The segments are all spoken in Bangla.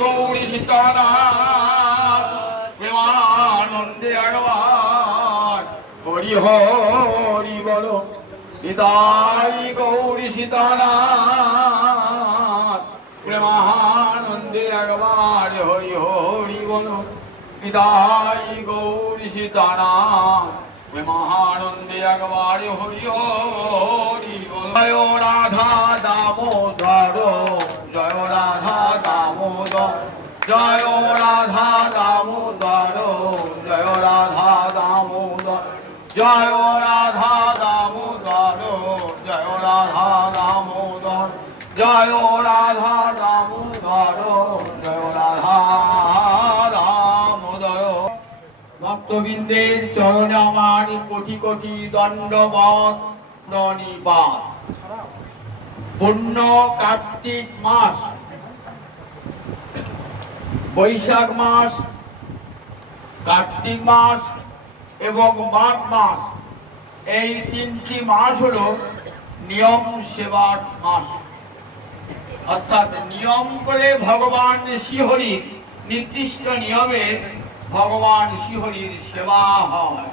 গৌরী সীতানাথ প্রেমানন্দে একবার হরি হরি বলো। নিতাই গৌরী সীতানাথ প্রেমানন্দে একবার হরি হরি বলো। নিতাই গৌরী সীতানাথ প্রেমানন্দে একবার হরি হরি বলো। জয় রাধা দামোদর, জয় রাধা দামোদর, জয় রাধা দামোদর, জয় রাধা দামোদর, জয় রাধা দামোদর, জয় রাধা দামোদর, জয় রাধা দামোদর, জয় রাধা দামোদর। ভক্তবৃন্দের চরণে আমার কোটি কোটি দণ্ডবৎ প্রণিপাত। পূর্ণ কার্তিক মাস, বৈশাখ মাস, কার্তিক মাস এবং মাঘ মাস, এই তিনটি মাস হলো নিয়ম সেবার মাস। অর্থাৎ নিয়ম করে ভগবান শ্রীহরি, নির্দিষ্ট নিয়মে ভগবান শ্রীহরির সেবা হয়।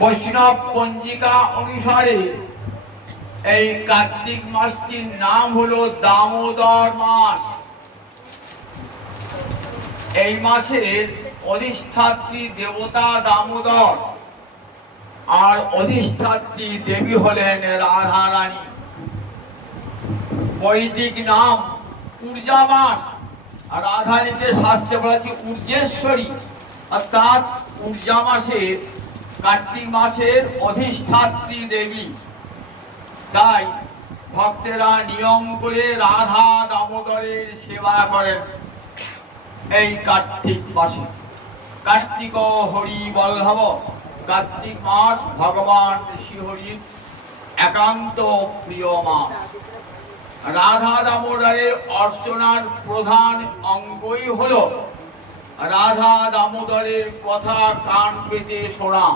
বৈষ্ণব পঞ্জিকা অনুসারে এই কার্তিক মাসটির নাম হলো দামোদর মাস। এই মাসের অধিষ্ঠাত্রী দেবতা দামোদর আর অধিষ্ঠাত্রী দেবী হলেন রাধা রানী। বৈদিক নাম ঊর্জা মাস, আর রাধানীতে শাস্ত্রে বলা আছে ঊর্জেশ্বরী, অর্থাৎ ঊর্জা মাসের, কার্তিক মাসের অধিষ্ঠাত্রী দেবী। তাই ভক্তেরা নিয়ম করে রাধা দামোদরের সেবা করেন এই কার্তিক মাসে। কার্তিক হরি বল্লভ, কার্তিক মাস ভগবান শ্রীহরির একান্ত প্রিয় মাস। রাধা দামোদরের অর্চনার প্রধান অঙ্গই হলো রাধা দামোদরের কথা কান পেতে শোনা।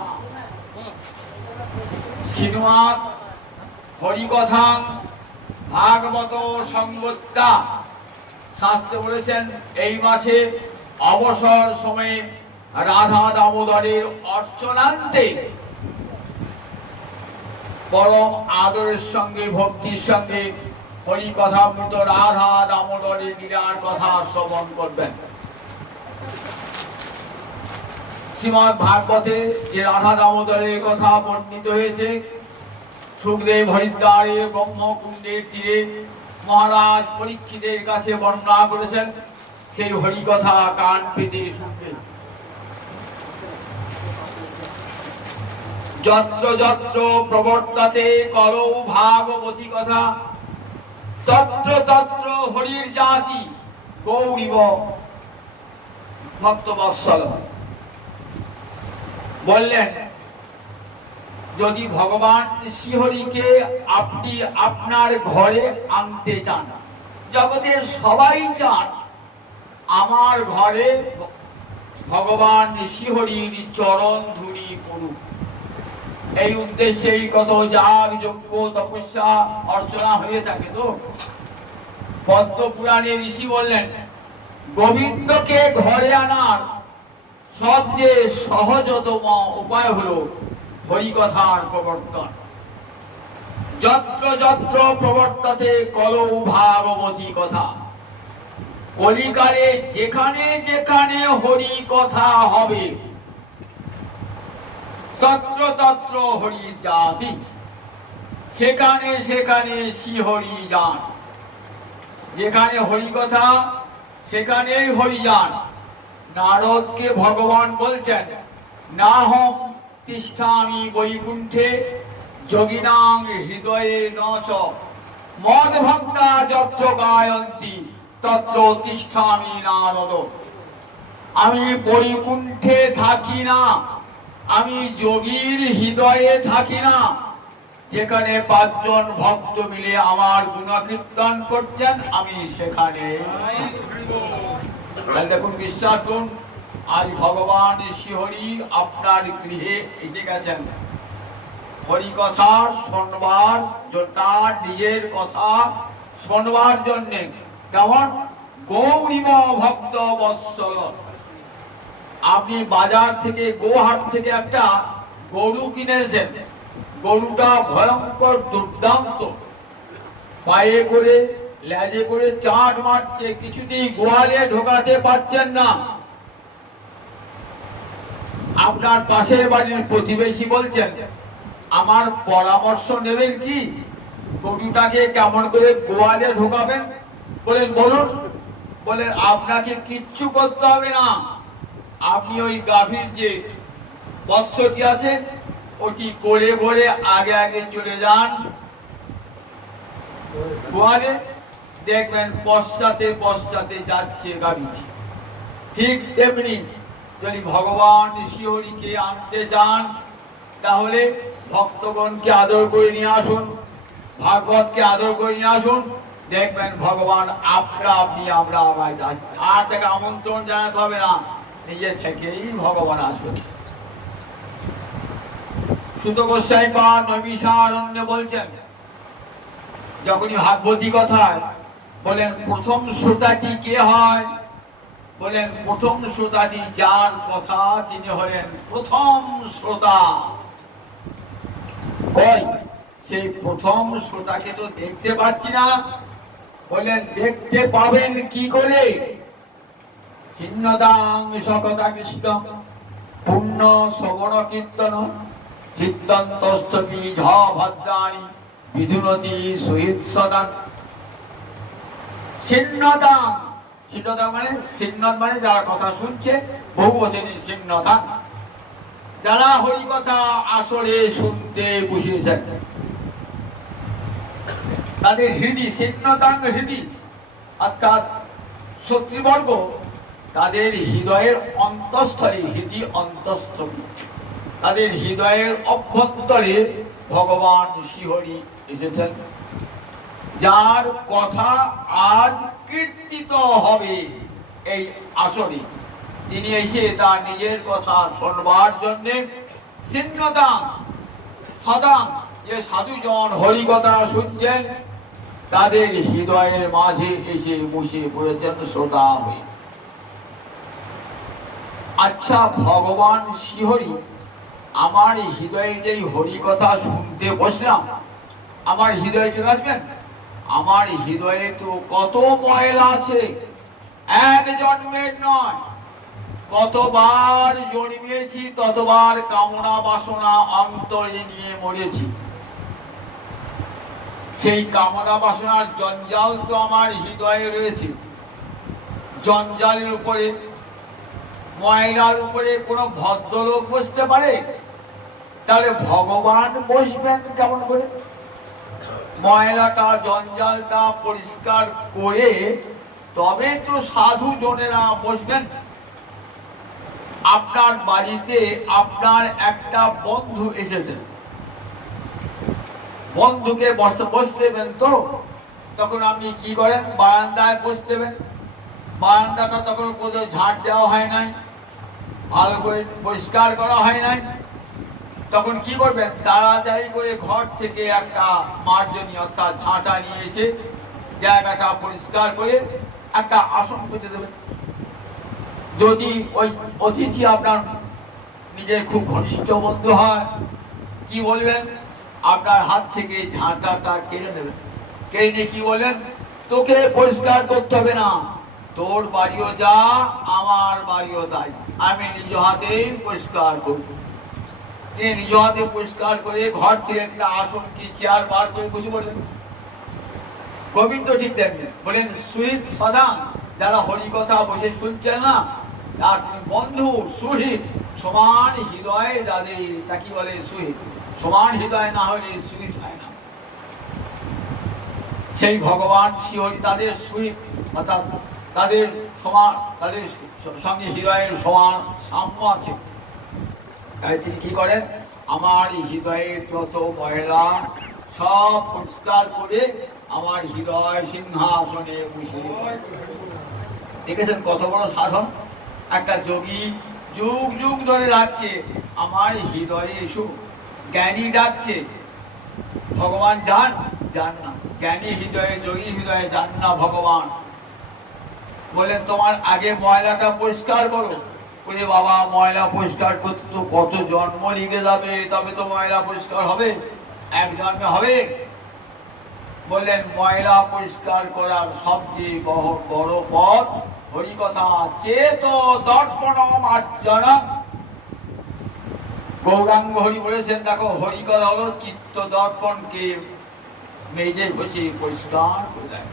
শ্রীমদ্ হরিকথা ভাগবত সংবদ্ধা শাস্ত্রে বলেছেন এই মাসে অবসর সময়ে রাধা দামোদরের অর্চনান্তে পরম আদরের সঙ্গে ভক্তির সঙ্গে হরিকথামৃত রাধা দামোদরের লীলার কথা শ্রবণ করবেন। শ্রীমদ্ ভাগবতে যে রাধা দামোদরের কথা বর্ণিত হয়েছে, সুখদেব হরিদ্বারের ব্রহ্মকুণ্ডের তীরে মহারাজ পরীক্ষিতের কাছে বর্ণনা করেছেন, সেই হরিকথা কান পেতে শুনবে। যত্র যত্র প্রবর্তাতে কলৌ ভাগবতী কথা, তত্র তত্র হরির জাতি গৌরীব ভক্তবৎসল। বললেন, যদি ভগবান শ্রীহরিকে আপনি আপনার ঘরে আনতে চান, জগতের সবাই চান আমার ঘরে ভগবান শ্রীহরির চরণ ধুলি পড়ুক, এই উদ্দেশ্যেই কত যাগ যজ্ঞ তপস্যা অর্চনা হয়ে থাকে। তো পদ্ম পুরাণে ঋষি বললেন, গোবিন্দকে ঘরে আনার সবচেয়ে সহজতম উপায় হলো হরিকথার প্রবর্তন। যত্র যত্র প্রবর্ততে কলৌ ভাগবতী কথা, কলিকালে যেখানে যেখানে হরি কথা হবে তত্র তত্র হরির জাতি, সেখানে সেখানে শ্রীহরি যান। যেখানে হরি কথা সেখানেই হরি যান। নারদকে ভগবান বলছেন, নাহং তিষ্ঠামি বৈকুণ্ঠে যোগিনাং হৃদয়ে নচ, মদ ভক্তা যত্র গায়ন্তি তত্র তিষ্ঠামি নারদ। আমি বৈকুণ্ঠে থাকি না, আমি যোগীর হৃদয়ে থাকি না। যেখানে পাঁচজন ভক্ত মিলে আমার গুণকীর্তন করছেন আমি সেখানে। দেখুন, বিশ্বাস করুন, আজ ভগবান শ্রীহরি আপনার গৃহে এসে গেছেন হরি কথা শোনবার, তার নিজের কথা শোনবার জন্যে। কেমন? গৌরীব ভক্ত বৎসল। আপনি বাজার থেকে, গোহাট থেকে একটা গরু কিনেছেন, গরুটা ভয়ঙ্কর দুর্দান্ত, পায়ে করে লেজে করে চাট মারছে, কিছুতেই গোয়ালে ঢোকাতে পারছেন না। আপনার পাশের বাড়ির প্রতিবেশী বলছেন, আমার পরামর্শ নেবেন কি, গরুটাকে কেমন করে গোয়ালে ঢোকাবেন? বলেন বলুন। বলেন আপনাকে কিচ্ছু করতে হবে না, আপনি ওই গাভীর যে বৎসটি আছে ওটি করে করে আগে আগে চলে যান গোয়ালে, দেখবেন পশ্চাতে পশ্চাতে যাচ্ছে গাভীটি। ঠিক তেমনি যদি ভগবান শ্রীহরিকে আনতে চান, তাহলে ভক্তগণকে আদর করে নিয়ে আসুন, ভাগবতকে আদর করে নিয়ে আসুন, দেখবেন ভগবান আপনি আমরা আমায় যাচ্ছি। আর তাকে আমন্ত্রণ জানাতে হবে না, নিজে থেকেই ভগবান আসবেন। সুত গোস্বাই বা নৈমিষারণ্যে বলছেন, যখনই ভাগবতী কথায় বলেন প্রথম শ্রোতাটি কে হয়? বলেন প্রথম শ্রোতাটি যার কথা তিনি হলেন প্রথম শ্রোতা। কই সেই প্রথম শ্রোতাকে তো দেখতে পাচ্ছি না। বলেন দেখতে পাবেন কি করে? ছিন্নদাং সকতা কৃষ্ণ পূর্ণ শ্রবণ কীর্তন কীর্তন্তস্থপি ঝ ভদ্রাণি বিধুনতি সহিত সদা। ছিন্নদাং, ছিন্নদাং মানে ছিন্নত মানে যারা কথা শুনছে, বহুবচনে ছিন্নদাং, যারা হরি কথা আসরে শুনতে বসিয়েছেন তাদের হৃদয় ছিন্নদাং হৃদয়, অর্থাৎ শত্রুবর্গ তাদের হৃদয়ের অন্তঃস্থলে, হৃদয় অন্তঃস্থলে, তাদের হৃদয়ের অভ্যন্তরে ভগবান শ্রীহরি এসেছেন, যার কথা আজ কীর্তিত হবে এই আসরে। তিনি এসে তার নিজের কথা শোনবার জন্যে ছিন্নদাং সদাং, যে সাধুজন হরি কথা শুনছেন তাদের হৃদয়ের মাঝে এসে বসে পড়েছেন শ্রোতা হয়ে। আচ্ছা, ভগবান শ্রীহরি আমার হৃদয়ে যেই হরি কথা শুনতে বসলাম, আমার হৃদয়ে চলে আসবেন? আমার হৃদয়ে তো কত ময়লা আছে, এক জন্মের নয়, কতবার জন্মেছি ততবার কামনা বাসনা অন্তরে নিয়ে মরেছি। সেই কামনা বাসনার জঞ্জাল তো আমার হৃদয়ে রয়েছে। জঞ্জালের উপরে, ময়লার উপরে কোনো ভদ্রলোক বসতে পারে? তাহলে ভগবান বসবেন কেমন করে? ময়লাটা জঞ্জালটা পরিষ্কার করে তবে তো সাধু জনেরা বসবেন। আপনার বাড়িতে আপনার একটা বন্ধু এসেছেন, বন্ধুকে বসতেবেন তো, তখন আপনি কি করেন? বারান্দায় বসতেবেন। বারান্দাটা তখন কোথাও ঝাঁট দেওয়া হয় নাই, ভালো করে পরিষ্কার করা হয় নাই, তখন কি করবেন? তাড়াতাড়ি করে ঘর থেকে একটা মার্জনী অর্থাৎ ঝাঁটা নিয়ে এসে জায়গাটা পরিষ্কার করে একটা আসন পেতে দেবেন। যদি ওই অতিথি আপনার নিজের খুব ঘনিষ্ঠ বন্ধু হয়, কি বলবেন? আপনার হাত থেকে ঝাঁটাটা কেড়ে নেবেন, কেড়ে নিয়ে কি বলবেন? তোকে পরিষ্কার করতে হবে না, তোর বাড়িও যা আমার বাড়িও তাই, আমি নিজ হাতেই পরিষ্কার করব। নিজ হাতে পরিষ্কার করে ঘর থেকে একটা আসন কি চেয়ার বার করে বসে বলেন। গোবিন্দ ঠিক তেমনি বলেন সুহিত সদা, যারা হরি কথা বসে শুনছেন না, তার বন্ধু সুহিত, সমান হৃদয় যাদের, তা কি বলে সুহিত। সমান হৃদয় না হলে সুহিত হয় না। সেই ভগবান শ্রীহরি তাদের সুহিত, অর্থাৎ তাদের সমান, তাদের সঙ্গে হৃদয়ের সমান সাম্য আছে। তাই তিনি কি করেন? আমার হৃদয়ের যত ময়লা সব পরিষ্কার করে আমার হৃদয় সিংহাসনে বসে। দেখেছেন কত বড় সাধন? একটা যোগী যুগ যুগ ধরে যাচ্ছে, আমার হৃদয়ে এসো। জ্ঞানী ডাকছে, ভগবান যান, যান না। জ্ঞানী হৃদয়ে, যোগী হৃদয়ে যান না ভগবান। বললেন তোমার আগে ময়লাটা পরিষ্কার করো। বলে বাবা ময়লা পরিষ্কার করতে তো কত জন্ম লেগে যাবে, তবে তো ময়লা পরিষ্কার হবে, এক জন্মে হবে? বললেন ময়লা পরিষ্কার করার সবচেয়ে বড় পথ হরিকথা। চেত দর্পণম আর্জনম। গৌরাঙ্গ হরি বলেছেন দেখো হরিকথা হলো চিত্ত দর্পণকে মেজে ঘষে পরিষ্কার করে দেয়,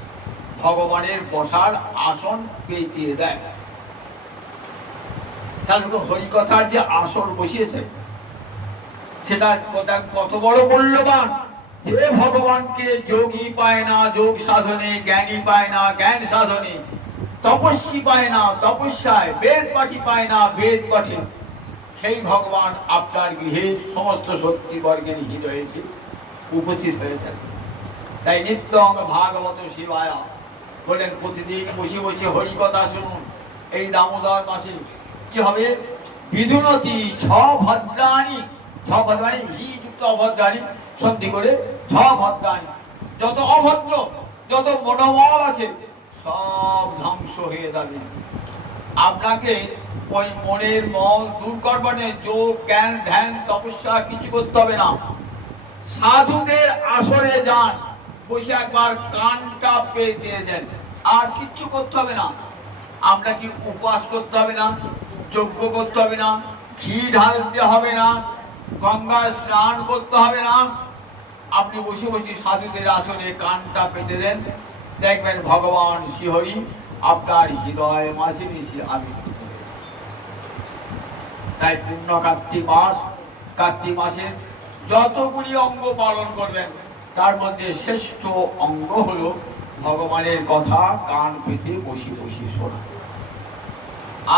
ভগবানের বসার আসন পেতে দেয়। তাহলে হরিকথার যে আসর বসিয়েছে সেটা কত বড় মূল্যবান। যে ভগবানকে যোগী পায় না যোগ সাধনে, জ্ঞানী পায় না জ্ঞান সাধনে, তপস্বী পায় না তপস্যায়, বেদ পাঠী পায় না বেদ পাঠে, সেই ভগবান আপনার গৃহে সমস্ত শক্তি বর্গের হৃদয়ে উপস্থিত হয়েছেন। তাই নিত্যং ভাগবত শিবায়া বলেন প্রতিদিন বসে বসে হরিকথা শুনুন। এই দামোদর মাসে কি হবে? বিধুনতি ছ ভদ্রাণী, ছ ভদ্রাণী হি যুক্ত অভদ্রাণী সন্ধি করে ছ ভদ্রাণী। যত অভদ্র যত মনোমল আছে সব ধ্বংস হয়ে যাবে। আপনাকে ওই মনের মল দূর করবানে যোগ জ্ঞান ধ্যান তপস্যা কিছু করতে হবে না। সাধুদের আসরে যান, বসে একবার কানটা পেতে দেন, আর কিচ্ছু করতে হবে না। আপনাকে উপবাস করতে হবে না, যজ্ঞ করতে হবে না, ঘি ঢালতে হবে না, গঙ্গা স্নান করতে হবে না। আপনি বসে বসে সাধুদের আসরে কানটা পেতে দেন, দেখবেন ভগবান শ্রীহরি আপনার হৃদয় মাঝে মিশে আবির্ভূত হয়েছে। তাই পূর্ণ কার্তিক মাস, কার্তিক মাসের যতগুলি অঙ্গ পালন করবেন তার মধ্যে শ্রেষ্ঠ অঙ্গ হলো ভগবানের কথা কান পেতে বসে বসে শোনা।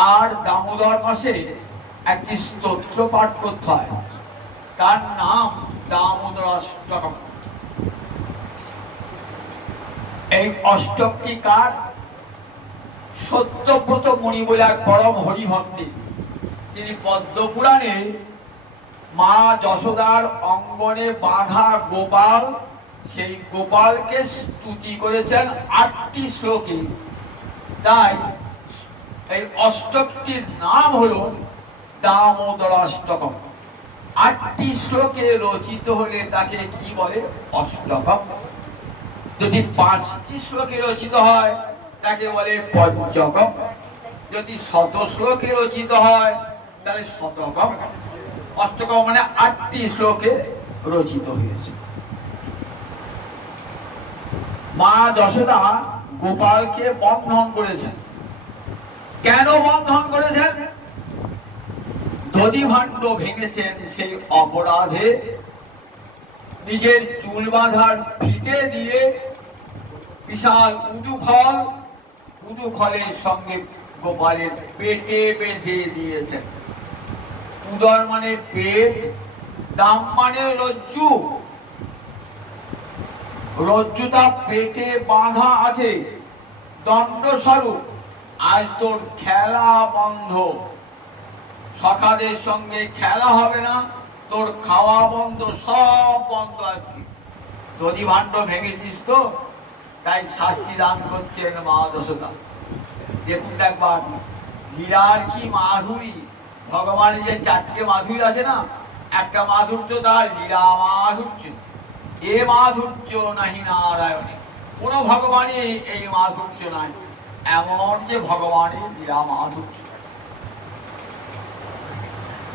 আর দামোদর মাসে একটি স্তোত্র পাঠ করতে হয়, তার নাম দামোদর অষ্টকম। এই অষ্টকটি কার? সত্যব্রত মুনি বলে এক পরম হরিভক্তি, তিনি পদ্মপুরাণে মা যশোদার অঙ্গনে বাঁধা গোপাল, সেই গোপালকে স্তুতি করেছেন ৮টি শ্লোকে। তাই এই অষ্টকটির নাম হলো দামোদর অষ্টকম। ৮টি শ্লোকে রচিত হলে তাকে কি বলে? অষ্টকম। যদি ৫টি শ্লোকে রচিত হয় তাকে বলে পঞ্চকম। যদি ১০০ শ্লোকে রচিত হয় তাহলে শতকম। অষ্টকম মানে ৮টি শ্লোকে রচিত হয়েছে। মা যশোদা গোপালকে বন্ধন করেছেন। কেন বন্ধন করেছেন? দধিভাণ্ড ভেঙেছেন, সেই অপরাধে নিজের চুল বাঁধার ফিতে দিয়ে বিশাল উদুখলের সঙ্গে গোপালের পেটে বেঁধে দিয়েছেন। উদর মানে পেট, দাম মানে রজ্জু। রজ্জুটা পেটে বাঁধা আছে দণ্ড স্বরূপ। আজ তোর খেলা বন্ধ, সখাদের সঙ্গে খেলা হবে না, তোর খাওয়া বন্ধ, সব বন্ধ আজকে। দধি ভাণ্ড ভেঙেছিস তো, তাই শাস্তি দান করছেন মা যশোদা। দেখুন একবার হীরার কি মাধুরী। ভগবানের যে 4টে মাধুরী আছে না, একটা মাধুর্য তার লীলা মাধুর্য। এ মাধুর্য নাহি নারায়ণে, কোন ভগবানই এই মাধুর্য নাই। এমন যে ভগবানের লীলা মাধুর্য।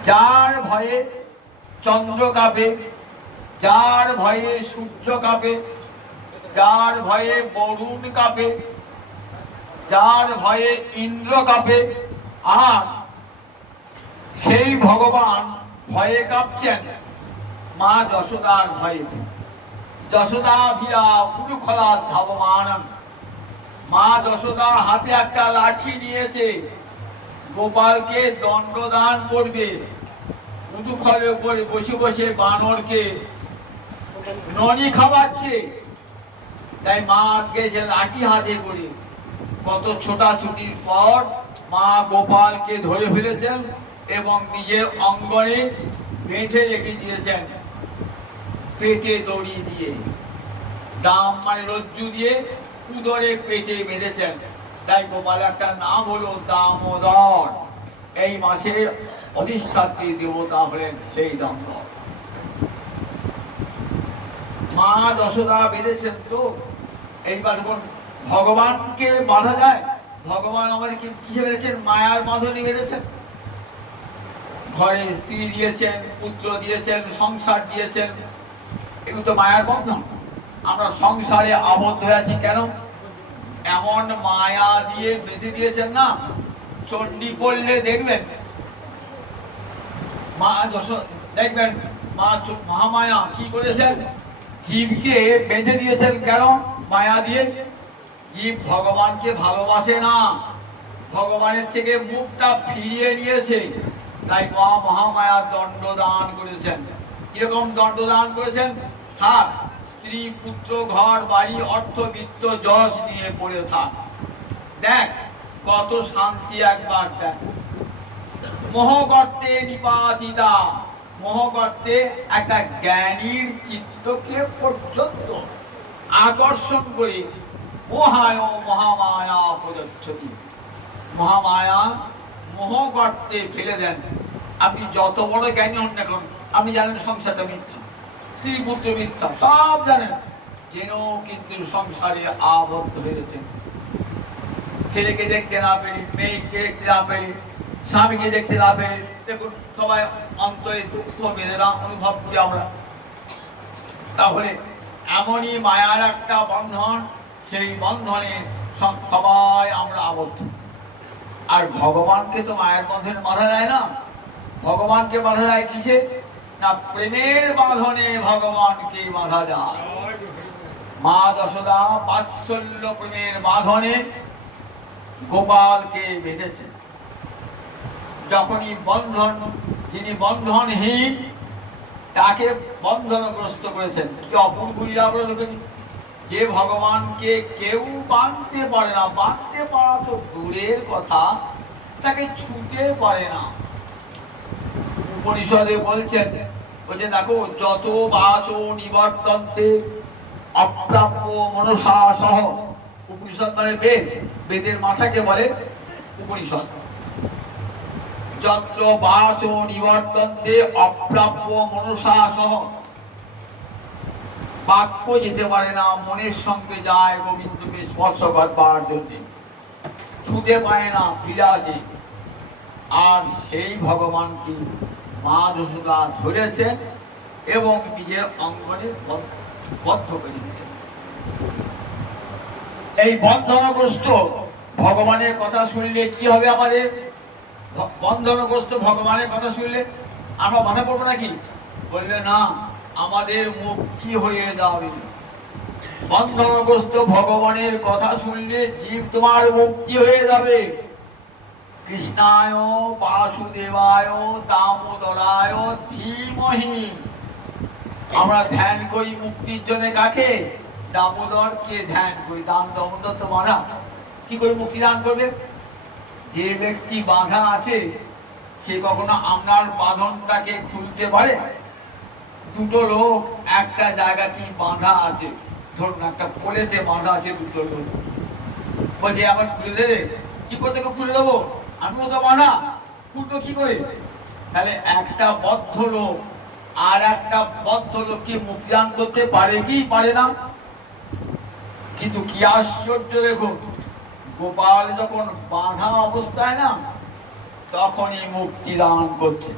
যার ভয়ে চন্দ্র কাঁপে, যার ভয়ে সূর্য কাঁপে, যার ভয়ে বরুণ কাঁপে, যার ভয়ে ইন্দ্র কাঁপে, আর সেই ভগবান ভয়ে কাঁপছেন মা যশোদার ভয়ে। যশোদা ভীরা পুরুখলা ধাবমান। মা যশোদা হাতে একটা লাঠি নিয়েছে, গোপালকে দণ্ডদান করবে। উদুখলের উপরে বসে বসে বানরকে ননি খাওয়াচ্ছে। তাই মা গেছে লাঠি হাতে করে। কত ছোটাছুটির পর মা গোপালকে ধরে ফেলেছেন এবং নিজের অঙ্গনে বেঁধে রেখে দিয়েছেন, পেটে দড়ি দিয়ে। দাম মানে রজ্জু দিয়ে উদরে পেটে বেঁধেছেন। তাই গোপালের একটা নাম হলো দামোদর। এই মাসের অধিষ্ঠাত্রী দেবতা হলেন সেই দামোদর। মা যশোদা বেঁধেছেন তো। এইবার দেখুন ভগবানকে বাঁধা যায়? ভগবান আমাদের কিসে বেঁধেছেন? মায়ার বাঁধনে বেঁধেছেন। ঘরে স্ত্রী দিয়েছেন, পুত্র দিয়েছেন, সংসার দিয়েছেন, এগুলো তো মায়ার বন্ধন। আমরা সংসারে আবদ্ধ হয়ে আছি কেন? এমন মায়া দিয়ে বেঁধে দিয়েছেন না। চণ্ডী পড়লে দেখবেন মা যশোদা, দেখবেন মা মহামায়া কি করেছেন? জীবকে বেঁধে দিয়েছেন কেন? মায়া দিয়ে। জীব ভগবানকে ভালোবাসে না, ভগবানের থেকে মুখটা ফিরিয়ে নিয়েছে, তাই মা মহামায়া দণ্ড দান করেছেন। কিরকম দণ্ড দান করেছেন? থাক, স্ত্রী পুত্র ঘর বাড়ি অর্থ বিত্ত যশ নিয়ে পড়ে থাক, দেখ কত শান্তি। একবার দেখ। মোহগর্তে নিপাতিতা, মোহগর্তে একটা জ্ঞানীর চিত্তকে পর্যন্ত আকর্ষণ করে মোহায় মহামায়া প্রযচ্ছতি, মহামায়া মোহগর্তে ফেলে দেন। আপনি যত বড় জ্ঞানী হন না কেন, আপনি জানেন সংসারটা মিথ্যা, স্ত্রী পুত্র মিথ্যা, সব জানেন, যেন কিন্তু সংসারে আবদ্ধ হয়েছেন। ছেলেকে দেখতে না পেরে, মেয়েকে দেখতে না পেরে, স্বামীকে দেখতে না পেরে, দেখুন সবাই অন্তরে দুঃখ বেদনা অনুভব করি আমরা। তাহলে এমনই মায়ার একটা বন্ধন, সেই বন্ধনে সবাই আমরা আবদ্ধ। আর ভগবানকে তো মায়ের বন্ধনে বাঁধা যায় না। ভগবানকে বাঁধা যায় কিসে? না, প্রেমের বাঁধনে ভগবানকে বাঁধা যায়। মা যশোদা বাৎসল্য প্রেমের বাঁধনে গোপালকে বেঁধেছেন। যখনই বন্ধন, যিনি বন্ধনহীন তাকে বন্ধনগ্রস্ত করেছেন। কি অপূর্ব লীলা করি! যে ভগবানকে কেউ বাঁধতে পারে না, বাঁধতে পারা তো দূরের কথা, তাকে ছুঁতে পারে না। উপনিষদে বলছেন, দেখো যত বাচো নিবর্তন্তে অপ্রাপ্য মনসা সহ। উপনিষদ মানে বেদ, বেদের মাথাকে বলে উপনিষদ। যত্র বাচো নিবর্তন্তে অপ্রাপ্য মনসা সহ, বাক্য যেতে পারে না, মনের সঙ্গে যায় গোবিন্দকে স্পর্শ করবার জন্য, ছুঁতে পায় না, ফিরে আসে। আর সেই ভগবানকে মা যশোদা ধরেছেন এবং নিজের অঙ্গনে বদ্ধ করে দিতেছেন। এই বন্ধনগ্রস্ত ভগবানের কথা শুনলে কি হবে? আমাদের বন্ধনগ্রস্ত ভগবানের কথা শুনলে আমরা বাধা পড়বো নাকি? বলবে না, আমাদের মুক্তি হয়ে যাবে। বন্ধনগ্রস্ত ভগবানের কথা শুনলে জীব তোমার মুক্তি হয়ে যাবে। কৃষ্ণায় বাসুদেবায় দামোদরায় ধীমহি। আমরা ধ্যান করি মুক্তির জন্য কাকে? দামোদরকে ধ্যান করি। দামোদর তো বাঁধা, কি করে মুক্তি দান করবে? যে ব্যক্তি বাঁধা আছে সে কখনো আপনার বাঁধনটাকে খুলতে পারে? দুটো লোক একটা জায়গাতেই বাঁধা আছে, ধরুন একটা পোলেতে বাঁধা আছে দুটো লোক, বলছে আবার খুলে দেবে। কি করতে খুলে দেবো? আমিও তো বাঁধা, খুলবো কি করে? তাহলে একটা বদ্ধ লোক আর একটা বদ্ধ লোককে মুক্তিদান করতে পারে কি পারে না? কিন্তু কি আশ্চর্য দেখুন, গোপাল যখন বাঁধা অবস্থায় না, তখনই মুক্তি দান করছে।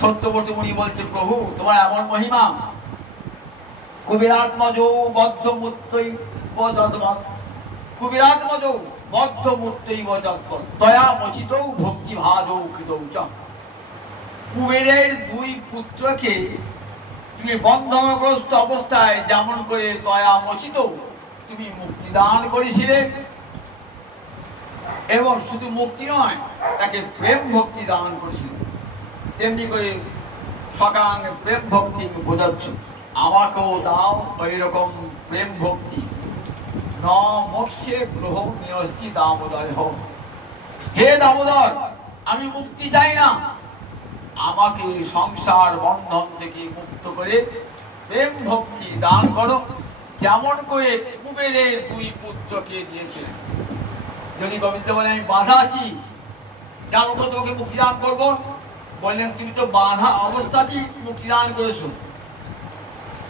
সত্যব্রত মুনি বলছে, প্রভু তোমার এমন মহিমা। কুবিরাত্মজ বদ্ধ মূর্তই বযদ্বৎ, কুবিরাত্মজ বদ্ধ মূর্তই বযদ্বৎ, দয়া মোচিত ভক্তি ভাজৌ কৃতৌ চ। কুবেরের দুই পুত্রকে তুমি বন্ধনগ্রস্ত অবস্থায় যেমন করে দয়া মোচিত তুমি মুক্তি দান করেছিলে, এবং শুধু মুক্তি নয়, তাকে প্রেম ভক্তি দান করেছিলে, তেমনি করে সকাং প্রেম ভক্তি বোঝাচ্ছ। আমাকেও দাও ওই রকম প্রেম ভক্তি। ন মোক্ষে গ্রহ নিয়স্তি দামোদর হোক। হে দামোদর, আমি মুক্তি চাই না, আমাকে সংসার বন্ধন থেকে মুক্ত করে প্রেম ভক্তি দান করো। যেমন করে কুবেরের দুই পুত্রকে দিয়েছিলেন। যদি গোবিন্দ বলে আমি বাধা আছি, কেমন করে তোকে মুক্তিদান করবো? বললেন তুমি তো বাধা অবস্থাতেই মুক্তিদান করেছো,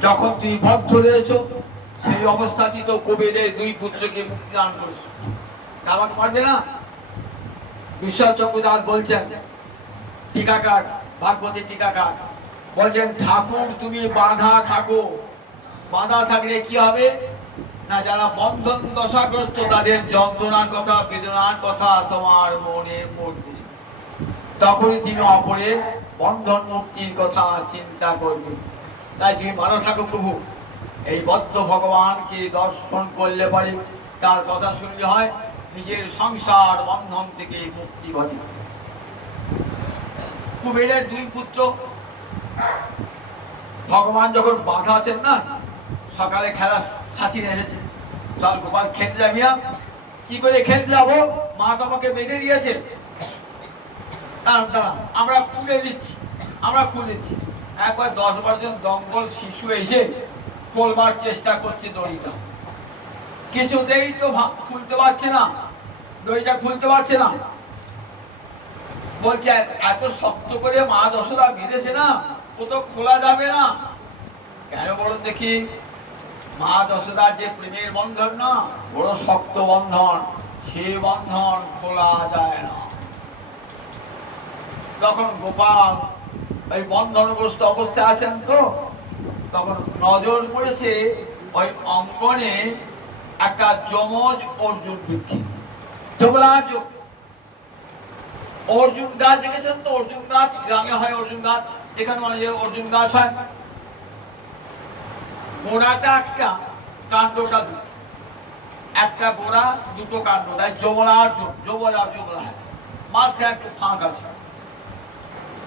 যখন তুমি বদ্ধ রয়েছো সেই অবস্থাতেই তো কুবেরের দুই পুত্রকে মুক্তিদান করেছো, আমাকে পারবে না? ঈশ্বর চক্রদাস বলছেন, টিকাকার, ভাগবতের টিকাকার বলছেন, ঠাকুর তুমি বাধা থাকো, বাধা থাকলে কি হবে না, যারা বন্ধন দশাগ্রস্ত তাদের যন্ত্রণার কথা, বেদনার কথা তোমার মনে পড়বে, তখনই তুমি অপরের বন্ধন মুক্তির কথা চিন্তা করবে। তাই তুমি ভালো থাকো প্রভু, এই বদ্ধ ভগবানকে দর্শন করলে পরে, তার কথা শুনলে হয় নিজের সংসার বন্ধন থেকে মুক্তি ঘটে। কুবেরের দুই পুত্র, ভগবান যখন বাধা আছেন না, সকালে খেলা সাথী এসেছে, চল গোপাল খেলতে যাবি না? কি করে খেলতে যাবো, মা তোমাকে বেঁধে দিয়েছে, আমরা খুলে দিচ্ছি, আমরা খুলে দিচ্ছি। একবার 10-12 জন দঙ্গল শিশু এসে খোলবার চেষ্টা করছে দড়িটা, কিছুতেই তো খুলতে পারছে না, দড়িটা খুলতে পারছে না। বলছে এত শক্ত করে মা যশোদা বেঁধেছে না, ও তো খোলা যাবে না। কেন বলুন দেখি? মা যশোদার যে প্রেমের বন্ধন না, বড় শক্ত বন্ধন, সে বন্ধন খোলা যায় না। তখন গোপাল ওই বন্ধনগ্রস্ত অবস্থায় আছেন, তো তখন নজর পড়েছে ওই অঙ্গনে একটা যমজ অর্জুন বৃক্ষি, অর্জুন গাছ দেখেছেন তো? অর্জুন গাছ গ্রামে হয়, অর্জুন গাছ, এখানে অনেক অর্জুন গাছ হয়। গোড়াটা একটা, কাণ্ডটা দুটো, একটা গোড়া দুটো কাণ্ড, তাই যমলার হয়, মাঝখানে একটু ফাঁক আছে।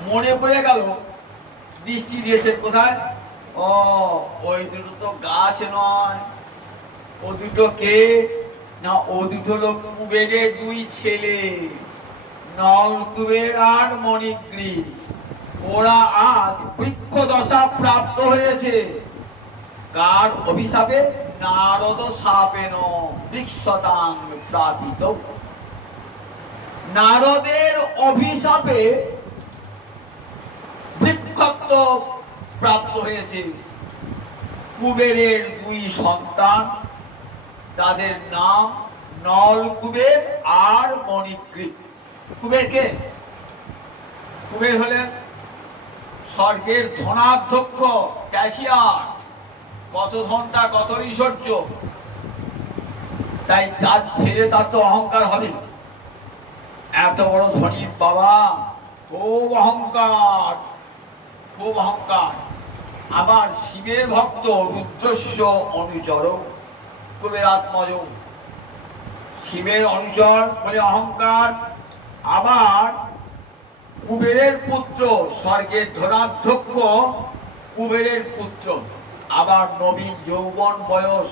মনে পড়ে গেল, দৃষ্টি দিয়েছেন কোথায়? ও ওই দুটো তো গাছ নয়, ও দুটো কে না, ও দুটো লোক কুবেরের দুই ছেলে, নলকুবের আর মণিগ্রীব। ওরা আজ বৃক্ষ দশা প্রাপ্ত হয়েছে, কার অভিশাপে? নারদ শাপেন বৃক্ষতাং প্রাপিত। নারদের অভিশাপে বৃক্ষত্ব প্রাপ্ত হয়েছে কুবেরের দুই সন্তান, তাদের নাম নলকুবের আর মণিগ্রীব। কুবের কে? কুবের হলেন স্বর্গের ধনাধ্যক্ষ, ক্যাশিয়ার, কত ধনটা কত ঐশ্বর্য, তাই তার ছেলে, তার তো অহংকার হবে, এত বড় ধনী বাবা, খুব অহংকার, খুব অহংকার। আবার শিবের ভক্ত, রুদ্রস্য অনুচর, কুবের আত্মজ, শিবের অনুচর বলে অহংকার। আবার কুবেরের পুত্র, স্বর্গের ধনাধ্যক্ষ কুবেরের পুত্র, আবার নবীন যৌবন বয়স,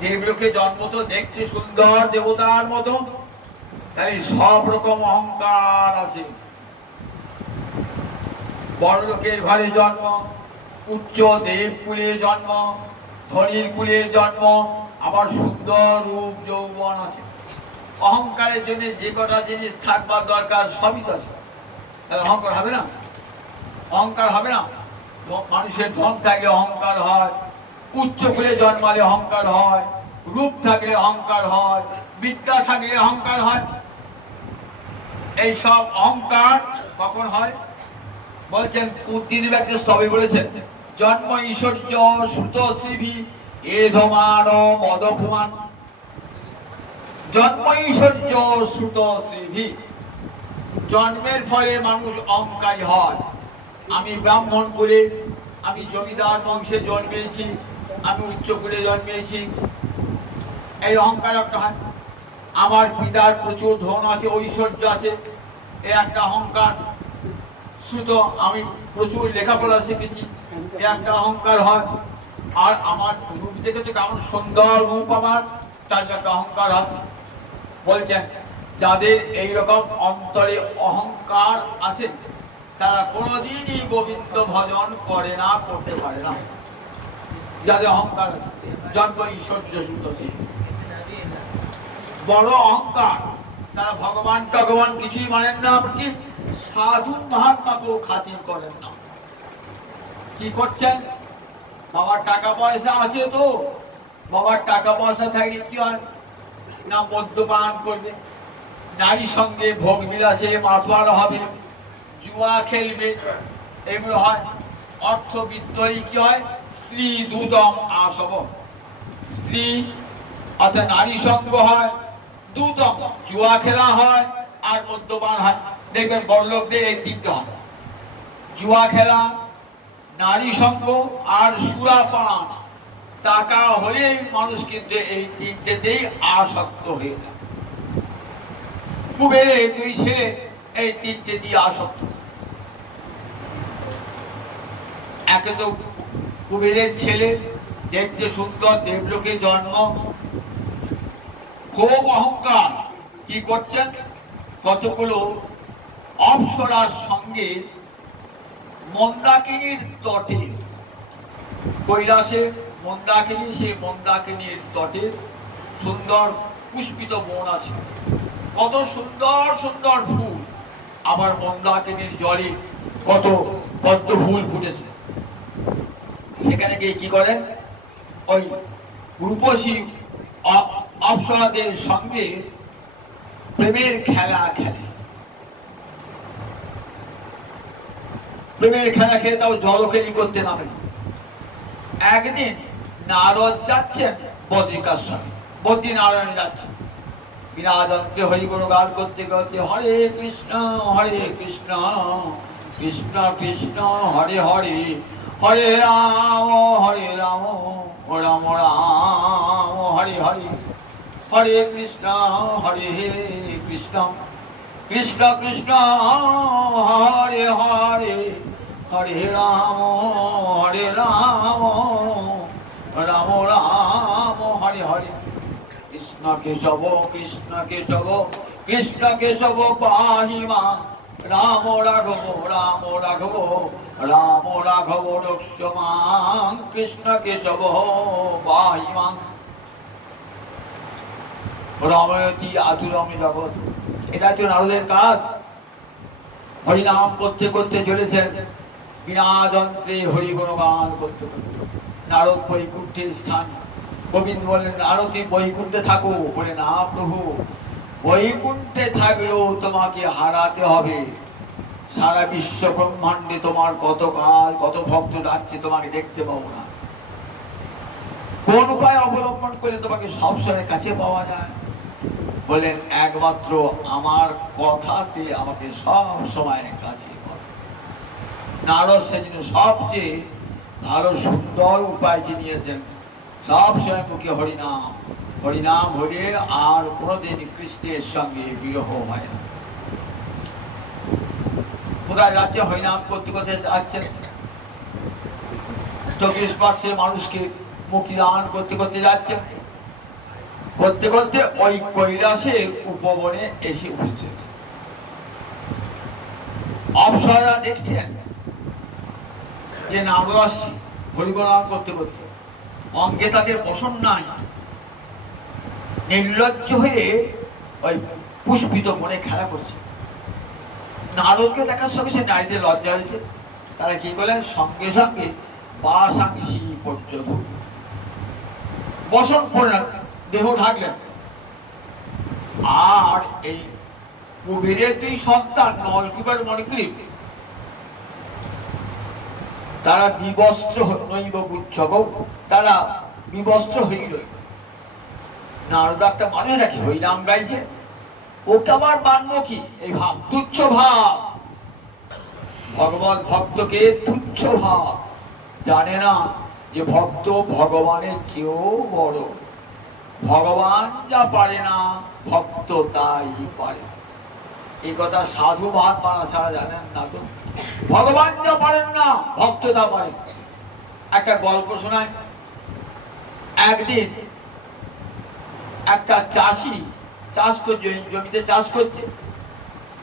দেবলোকে জন্ম, তো দেখতে সুন্দর দেবতার মতো, তাই সব রকম অহংকার আছে। বড় লোকের ঘরে জন্ম, উচ্চ দেব কুলে জন্ম, ধনীর কুলে জন্ম, আবার সুন্দর রূপ যৌবন আছে। অহংকারের জন্য যে কটা জিনিস থাকবার দরকার সবই তো আছে, তাহলে অহংকার হবে না? অহংকার হবে না? মানুষের ধন থাকলে অহংকার হয়, উচ্চ কুলে জন্মালে অহংকার হয়, রূপ থাকলে অহংকার হয়, বিদ্যা থাকলে অহংকার হয়। এই সব অহংকার কখন হয়? বলছেন কুন্তিদেব একটা স্তবে বলেছেন, জন্ম ঐশ্বর্য সুত শ্রীভি এ ধমান মদপুমান। জন্ম ঐশ্বর্য সুত শ্রীভি, জন্মের ফলে মানুষ অহংকারী হয়। আমি ব্রাহ্মণ কুলে, আমি জমিদার বংশে জন্মেছি, আমি উচ্চ কুলে জন্মেছি, এই অহংকার একটা হয়। আমার পিতার প্রচুর ধন আছে, ঐশ্বর্য আছে, এ একটা অহংকার। শ্রুত, আমি প্রচুর লেখাপড়া শিখেছি, এ একটা অহংকার হয়। আর আমার রূপ দেখেছে কেমন সুন্দর রূপ আমার, তার একটা অহংকার হয়। বলছেন যাদের এইরকম অন্তরে অহংকার আছে, তারা কোনোদিনই গোবিন্দ ভজন করে না, করতে পারে না। যাদের অহংকার আছে, জন্ম ঈশ্বর্য সুতোষী, বড় অহংকার, তারা ভগবান ভগবান কিছুই মানেন না, এমনকি সাধু মহাত্মাকেও খাতির করেন না। কি করছেন? বাবার টাকা পয়সা আছে তো, বাবার টাকা পয়সা থাকলে কি হয় না, মদ্যপান করবে, নারী সঙ্গে ভোগ বিলাসে মাতোয়ারা হবে, জুয়া খেলবে, এগুলো হয়। অর্থবিত্তই কি হয়, স্ত্রী দুদম আসব, স্ত্রী অর্থাৎ নারী সঙ্গ হয়, দুদম জুয়া খেলা হয় আর মদ্যপান হয়। দেখবেন বড়লোকদের এই তিনটে হয়, জুয়া খেলা, নারী সঙ্গ আর সুরাপান। টাকা হলেই মানুষ কিন্তু এই তিনটেতেই আসক্ত হয়ে যায়। কুবেরের দুই ছেলে এই তিনটে দিয়ে আসক্ত। একে তো কুবেরের ছেলে দেখতে সুন্দর, দেবলোকে জন্ম, খুব অহংকার। কি করছেন? কতগুলো অপ্সরার সঙ্গে মন্দাকিনীর তটে, কৈলাসে মন্দাকিনী, সেই মন্দাকিনীর তটে সুন্দর পুষ্পিত বন আছে, কত সুন্দর সুন্দর ফুল, আবার মন্দাকিনীর জলে কত পদ্ম ফুল ফুটেছে। সেখানে গিয়ে কি করেন, ওই রূপসী অপ্সরাদের সঙ্গে প্রেমের খেলা খেলে। প্রেমের খেলা খেলে তাও জলকেলি করতে নামে। একদিন নারদ যাচ্ছেন বদ্রিকাশ্রমে, বদ্রীনারায়ণে যাচ্ছেন, বিরাজন্ত্রে হরিগুণ গান করতে করতে হরে কৃষ্ণ কৃষ্ণ কৃষ্ণ হরে হরে, হরে রাম রাম রাম হরে হরে, হরে কৃষ্ণ কৃষ্ণ কৃষ্ণ হরে হরে, হরে রাম রাম রাম হরে হরে। কৃষ্ণ কেশব কৃষ্ণ কেশব পাহি মাং, রাম রাঘব রক্ষমাং, কৃষ্ণ কেশব পাহি মাং। রময়তি আতুরম জগৎ, এটা তো নারদের কাজ। হরিনাম করতে করতে চলেছেন, বিনা যন্ত্রে হরিগুণ গান করতে করতে। নারদ বৈকুণ্ঠের স্থান, গোবিন্দ বলেন আরতি বৈকুণ্ঠে থাকো, বলে না প্রভু, বৈকুণ্ঠে থাকলেও তোমাকে হারাতে হবে। সারা বিশ্ব ব্রহ্মাণ্ডে তোমার কত কাল কত ভক্ত ডাকছে, তোমাকে দেখতে পাবো না। কোন উপায় অবলম্বন করে তোমাকে সবসময় কাছে পাওয়া যায়? বলেন একমাত্র আমার কথাতে আমাকে সব সময় কাছে পাবে। নারদ সেদিন সবচেয়ে আরো সুন্দর উপায়টি নিয়েছেন, সব সময় মুখে হরিনাম হরিনাম হরে, আর কোনোদিন কৃষ্ণের সঙ্গে বিরহ হয় না। কোথায় যাচ্ছে? হরিনাম করতে করতে যাচ্ছেন, 24 বর্ষের মানুষকে মুক্তি দান করতে করতে যাচ্ছেন, করতে করতে ওই কৈলাসের উপবনে এসে উপস্থিত। অপ্সরা দেখছেন যে নারদ আসছে হরিনাম করতে করতে, অঙ্গে তাদের বসন নাই, নির্লজ্জ হয়ে ওই পুষ্পিত বনে খেলা করছে। নারদকে দেখার সঙ্গে সে নারীদের লজ্জা হয়েছে, তারা কি করলেন, সঙ্গে সঙ্গে বাসাংশী পর্যন্ত বসন করলেন, দেহ ঢাকলেন। আর এই কুবেরের দুই সন্তান নলকূপের মণিগ্রীব, তারা বিবস্ত্র নৈব গুচ্ছক, তারা বিবস্ত্র হইল। নারদ একটা মানুষ দেখে হরিনাম গাইছে, ওকে আবার মানব কি? এই ভাব, তুচ্ছ ভাব, ভগবান ভক্তকে তুচ্ছ ভাব, জানে না যে ভক্ত ভগবানের চেয়েও বড়। ভগবান যা পারে না ভক্ত তাই পারে। এই কথা সাধু মহাত্মারা ছাড়া জানেন না তো। ভগবান যা পারেন না ভক্ত তা পারে। একটা গল্প শোনায়। একদিন একটা চাষি চাষ করছে, জমিতে চাষ করছে,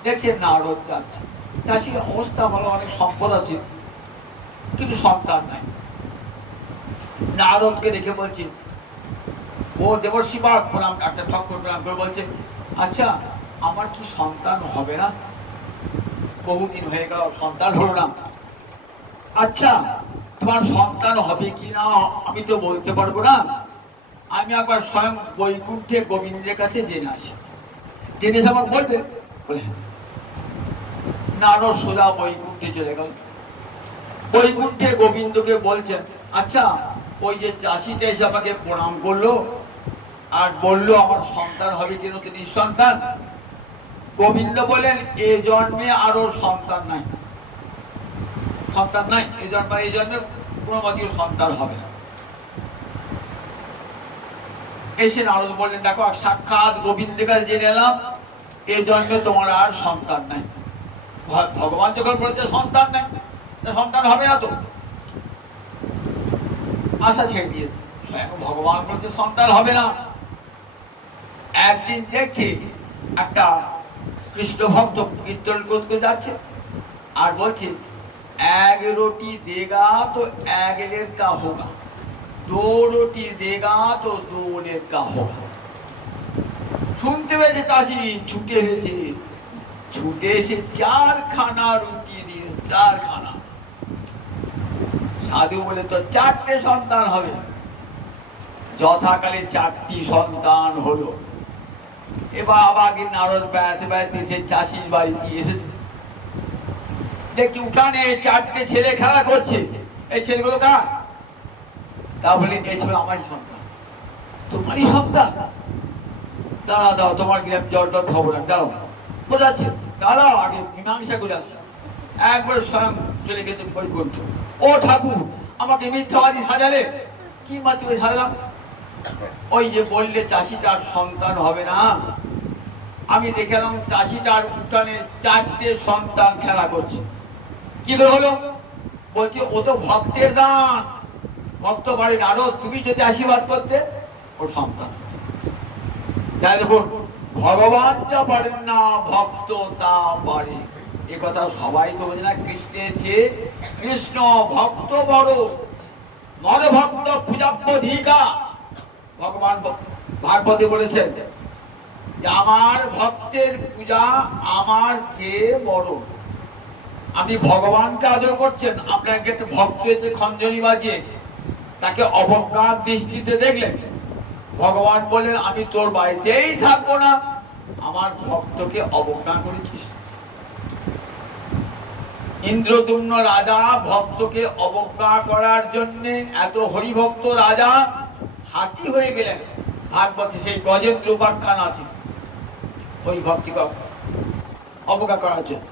দেখছে নারদ যাচ্ছে। চাষির অবস্থা ভালো, অনেক সম্পদ আছে, কিন্তু সন্তান নাই। নারদকে দেখে বলছে, ও দেবর্ষি বাপ প্রণাম, একটা ঠক্কর প্রণাম করে বলছে, আচ্ছা আমার কি সন্তান হবে না? বহুদিন হয়ে গেল সন্তান হলো না। আচ্ছা তোমার সন্তান হবে কি না আমি তো বলতে পারবো না, আমি একবার স্বয়ং বৈকুণ্ঠে গোবিন্দের কাছে জেনে আসি, জেনে এসে আমাকে বলবে। বলে নারদ সোজা বৈকুণ্ঠে চলে গেল। বৈকুণ্ঠে গোবিন্দকে বলছেন, আচ্ছা ওই যে চাষিটা এসে আমাকে প্রণাম করলো আর বললো আমার সন্তান হবে কিনা, তিনি সন্তান। গোবিন্দ বলেন এ জন্মে আরো সন্তান নাই, সন্তান নাই এই জন্মে কোনো মতেও সন্তান হবে না। এসে নারদ বললেন, দেখো সাক্ষাৎ গোবিন্দের কাছে জেনে এলাম এই জন্মে তোমার আর সন্তান নাই। ভগবান যখন বলেছে সন্তান নাই, সন্তান হবে না তো, আশা ছেড়ে দিয়েছে। ভগবান বলছে সন্তান হবে না। একদিন দেখছি একটা কৃষ্ণ ভক্ত কীর্তন করতে যাচ্ছে আর বলছে, এক রুটি দেগা তো এক লের কা হোগা, দো রুটি দেগা তো দো লের কা হোগা। শুনতে পেয়েছে চাষি, ছুটে এসেছে, ছুটে এসে 4খানা রুটি দিয়ে 4খানা। সাধু বলে তো 4টে সন্তান হবে। যথাকালে 4টি সন্তান হলো। এবার আবাকে নারদ বেড়াতে বেড়াতে সেই চাষির বাড়িতে এসেছে, দেখছি উঠানে 4টে ছেলে খেলা করছে। এই ছেলেগুলো কার? তা বলে এই ছেলে আমারই সন্তান। তোমারই সন্তান? দাঁড়া দাও, তোমার কি জ্বর টর খবর, দাঁড়াও বোঝাচ্ছে, দাঁড়াও আগে মীমাংসা করে আসে। একবার স্বয়ং চলে গেছে বৈকুণ্ঠ। ও ঠাকুর আমাকে মিথ্যাবাদী সাজালে। কি মাত্র সাজলাম? ওই যে বললে চাষিটার সন্তান হবে না, আমি দেখলাম চাষিটার উঠানে 4টে সন্তান খেলা করছে। কি করে হলো? বলছে ও তো ভক্তের দান, ভক্ত বাড়ি নারদ, তুমি যদি আশীর্বাদ করতে ও সন্তান। তাই দেখুন, ভগবান যা পারেন না ভক্ত তা পারে, এ কথা সবাই তো বোঝে না। কৃষ্ণের চেয়ে কৃষ্ণ ভক্ত বড়, মন ভক্ত পূজাপধিকা। ভগবান ভাগবতে বলেছেন যে আমার ভক্তের পূজা আমার চেয়ে বড়। আপনি ভগবানকে আদর করছেন, আপনাকে একটা ভক্ত এসে খঞ্জনি বাজিয়ে তাকে অবজ্ঞার দৃষ্টিতে দেখলেন, ভগবান বললেন আমি তোর বাড়িতেই থাকবো না, আমার ভক্তকে অবজ্ঞা করেছিস। ইন্দ্রদুম্ন রাজা ভক্তকে অবজ্ঞা করার জন্য এত হরিভক্ত রাজা হাতি হয়ে গেলেন। ভাগবতে সেই গজেন্দ্র উপাখ্যান আছে, ওই ভক্তিকে অবজ্ঞা করার জন্য।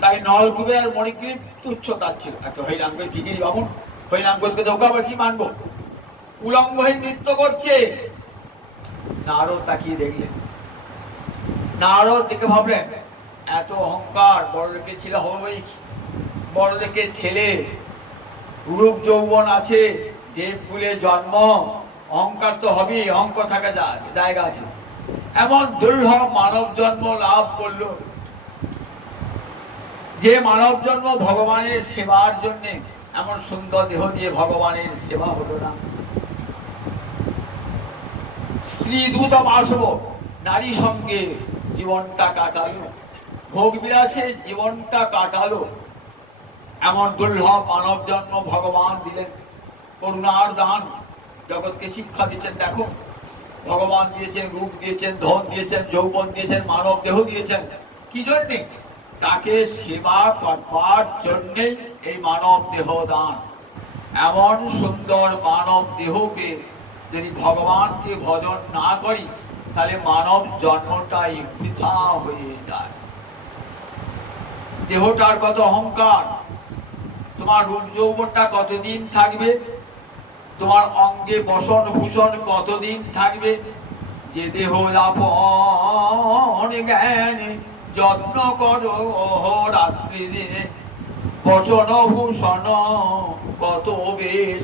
তাই নলকূপের আর মণিগ্রীব তুচ্ছ তাচ্ছিল। একটা হইলাম করে ভিকিরি বামুন, হইলাম করতে ওকে আবার কি মানবো? উলঙ্গ হয়ে নৃত্য করছে। নারদ তাকিয়ে দেখলেন, নারদ দেখে ভাবলেন এত অহংকার, বড় লোকে ছেলে হবে, বড় লোকে ছেলে, রূপ যৌবন আছে, দেবকুলে জন্ম, অহংকার তো হবেই, অহংকার থাকা জায়গা আছে। এমন দুর্লভ মানব জন্ম লাভ করলো, যে মানব জন্ম ভগবানের সেবার জন্য, এমন সুন্দর দেহ দিয়ে ভগবানের সেবা হলো না। স্ত্রী দূতম আসব, নারী সঙ্গে জীবনটা কাটালো, ভোগ বিলাসে জীবনটা কাটালো। এমন দুর্লভ মানব জন্ম ভগবান দিলেন, করুণার দান, জগৎকে শিক্ষা দিচ্ছেন। দেখো ভগবান দিয়েছেন, রূপ দিয়েছেন, ধন দিয়েছেন, যৌবন দিয়েছেন, মানব দেহ দিয়েছেন। কি জন্যে? তাকে সেবা করবার জন্যেই এই মানব দেহ দান। এমন সুন্দর মানব দেহকে যদি ভগবানকে ভজন না করি, তাহলে মানব জন্মটাই বৃথা হয়ে যায়। দেহটার কত অহংকার, তোমার রূপ যৌবনটা কতদিন থাকবে, তোমার অঙ্গে বসন ভূষণ কতদিন থাকবে। যে দেহ লাভন জ্ঞানে যত্ন করো রাত্রি দিনে, বচন ভূষণ কত বেশ,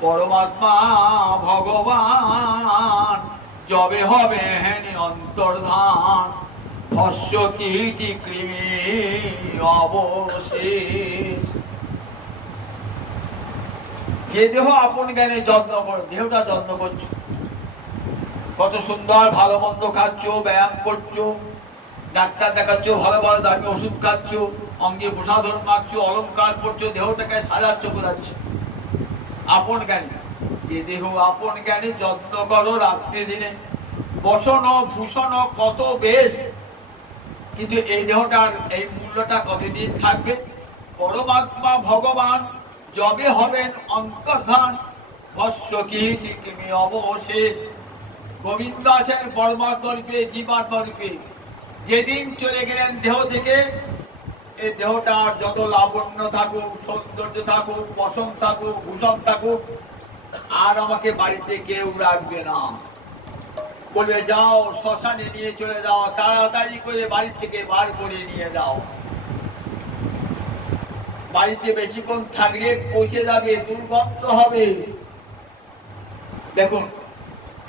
পরমাত্মা ভগবান যবে হবে হেন অন্তর্ধান, ভস্য কীটি কৃমি অবশেষ। যে দেহ আপন জ্ঞানে যত্ন করো, দেহটা যত্ন করছো, কত সুন্দর ভালো মন্দ খাচ্ছ, ব্যায়াম করছো, ডাক্তার দেখাচ্ছ, ভালো ভালো দামি ওষুধ খাচ্ছ, অঙ্গে প্রসাধন মাখছো, অলঙ্কার করছো, দেহটাকে সাজাচ্ছ, বোঝাচ্ছ আপন জ্ঞানে। যে দেহ আপন জ্ঞানে যত্ন করো রাত্রি দিনে, বসন ভূষণ কত বেশ, কিন্তু এই দেহটার এই মূল্যটা কতদিন থাকবে? পরমাত্মা ভগবান যবে হবেন অন্তর্ধান, ভস্য কীট কৃমি অবশেষ। গোবিন্দ আছেন পরমাত্মা রূপে, জীবাত্মা রূপে। যেদিন চলে গেলেন দেহ থেকে, এই দেহটার যত লাবণ্য থাকুক, সৌন্দর্য থাকুক, বসন থাকুক, ভূষণ থাকুক, আর আমাকে বাড়িতে কেউ রাখবে না। বলবে যাও শ্মশানে নিয়ে চলে যাও, তাড়াতাড়ি করে বাড়ি থেকে বার করে নিয়ে যাও। বাড়িতে বেশিক্ষণ থাকলে পচে যাবে, দুর্গন্ধ হবে। দেখুন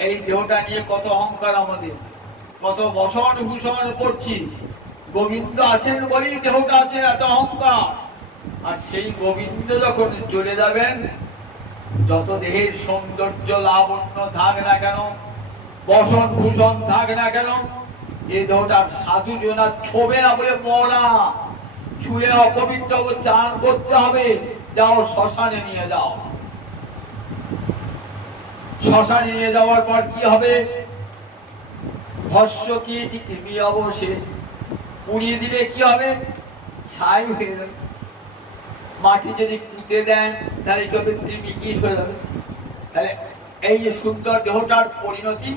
এই দেহটা নিয়ে কত অহংকার আমাদের, কত বসন ভূষণ করছি। গোবিন্দ আছেন বলেই দেহটা আছে, এত অহংকার। আর সেই গোবিন্দ যখন চলে যাবেন, যত দেহের সৌন্দর্য লাবণ্য থাক না কেন, বসন ভূষণ থাক না কেন, এই দেহটার সাধু জনা ছোবে না বলে মরা, ছুঁড়ে অপবিত্র চান করতে হবে। যাও শ্মশানে নিয়ে যাও। শ্মশানে নিয়ে যাওয়ার পর কি হবে? ভস্য কীট কৃমি অবশেষ। পুড়িয়ে দিলে কি হবে? ছাই হয়ে যাবে। মাটি যদি পুঁতে দেন তাহলে কি হবে? কৃমি কীট হয়ে যাবে। তাহলে এই যে সুন্দর দেহটার পরিণতি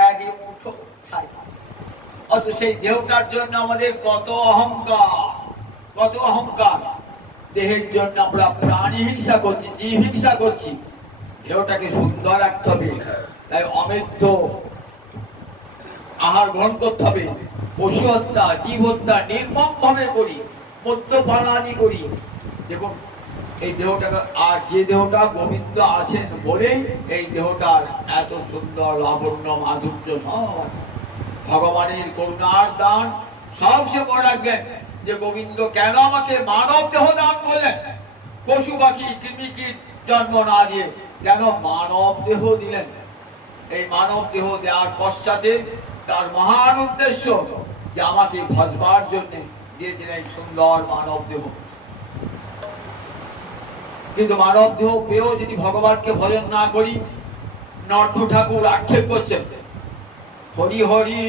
এক মুঠো ছাই। অত সেই দেহটার জন্য আমাদের কত অহংকার, কত অহংকার। দেহের জন্য আমরা প্রাণী হিংসা করছি, জীব হিংসা করছি। দেহটাকে সুন্দর রাখতে হবে, তাই অমেধ্য আহার গ্রহণ করতে হবে। পশু হত্যা, জীব হত্যা নির্মম ভাবে করি, মদ্যপানাদি করি। দেখুন এই দেহটাকে, আর যে দেহটা গোবিন্দ আছেন বলেই এই দেহটার এত সুন্দর লাবণ্য মাধুর্য সব আছে। ভগবানের করুণার দান সবচেয়ে বড় রাখবেন যে গোবিন্দ কেন আমাকে মানব দেহ দান করলেন, পশু পাখি কৃমি কীট জন্ম না দিয়ে কেন মানব দেহ দিলেন। এই মানব দেহ দেওয়ার পশ্চাতে তার মহান উদ্দেশ্য যে আমাকে ভজবার জন্য দিয়েছেন এই সুন্দর মানব দেহ। কিন্তু মানব দেহ পেয়েও যদি ভগবানকে ভজন না করি, নট্টু ঠাকুর আক্ষেপ করছেন, হরি হরি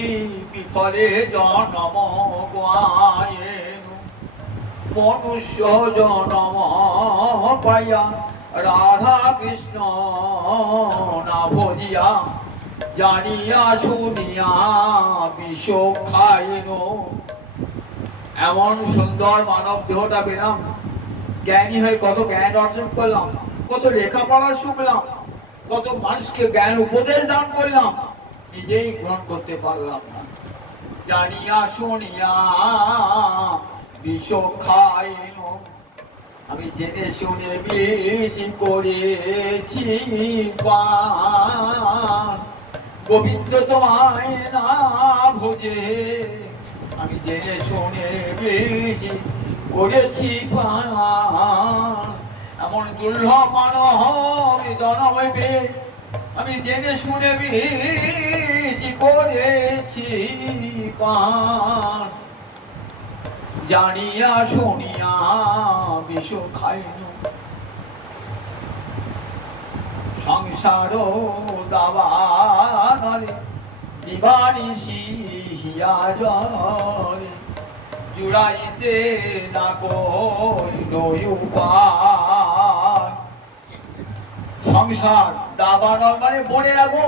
বিফলে জনম গায়েনু, মনুষ্য জনম পাইয়া রাধা কৃষ্ণ না ভজিয়া, জানিয়া শুনিয়া বিষ খাইনু। এমন সুন্দর মানব দেহটা পেলাম, জ্ঞানী হয়ে কত জ্ঞান অর্জন করলাম, কত লেখাপড়া শিখলাম, কত মানুষকে জ্ঞান উপদেশ দান করলাম, নিজেই গ্রহণ করতে পারলাম না। জানিয়া শুনিয়া বিষ খাইনু, আমি জেনে শুনে বেশি করেছি পান। গোবিন্দ তোমায় না ভোজে, আমি জেনে শুনে বেশি করেছি পান। এমন দুর্লভ মানব জনম হইবে, আমি জেনে শুনে বেশি করেছি পান। জানিয়া শুনিয়া বিষ খাইনু, সংসার দাবানলে দিবানিশি হিয়া জলে, জুড়াইতে না কই উপায়। সংসার দাবানল মানে মনে রাখো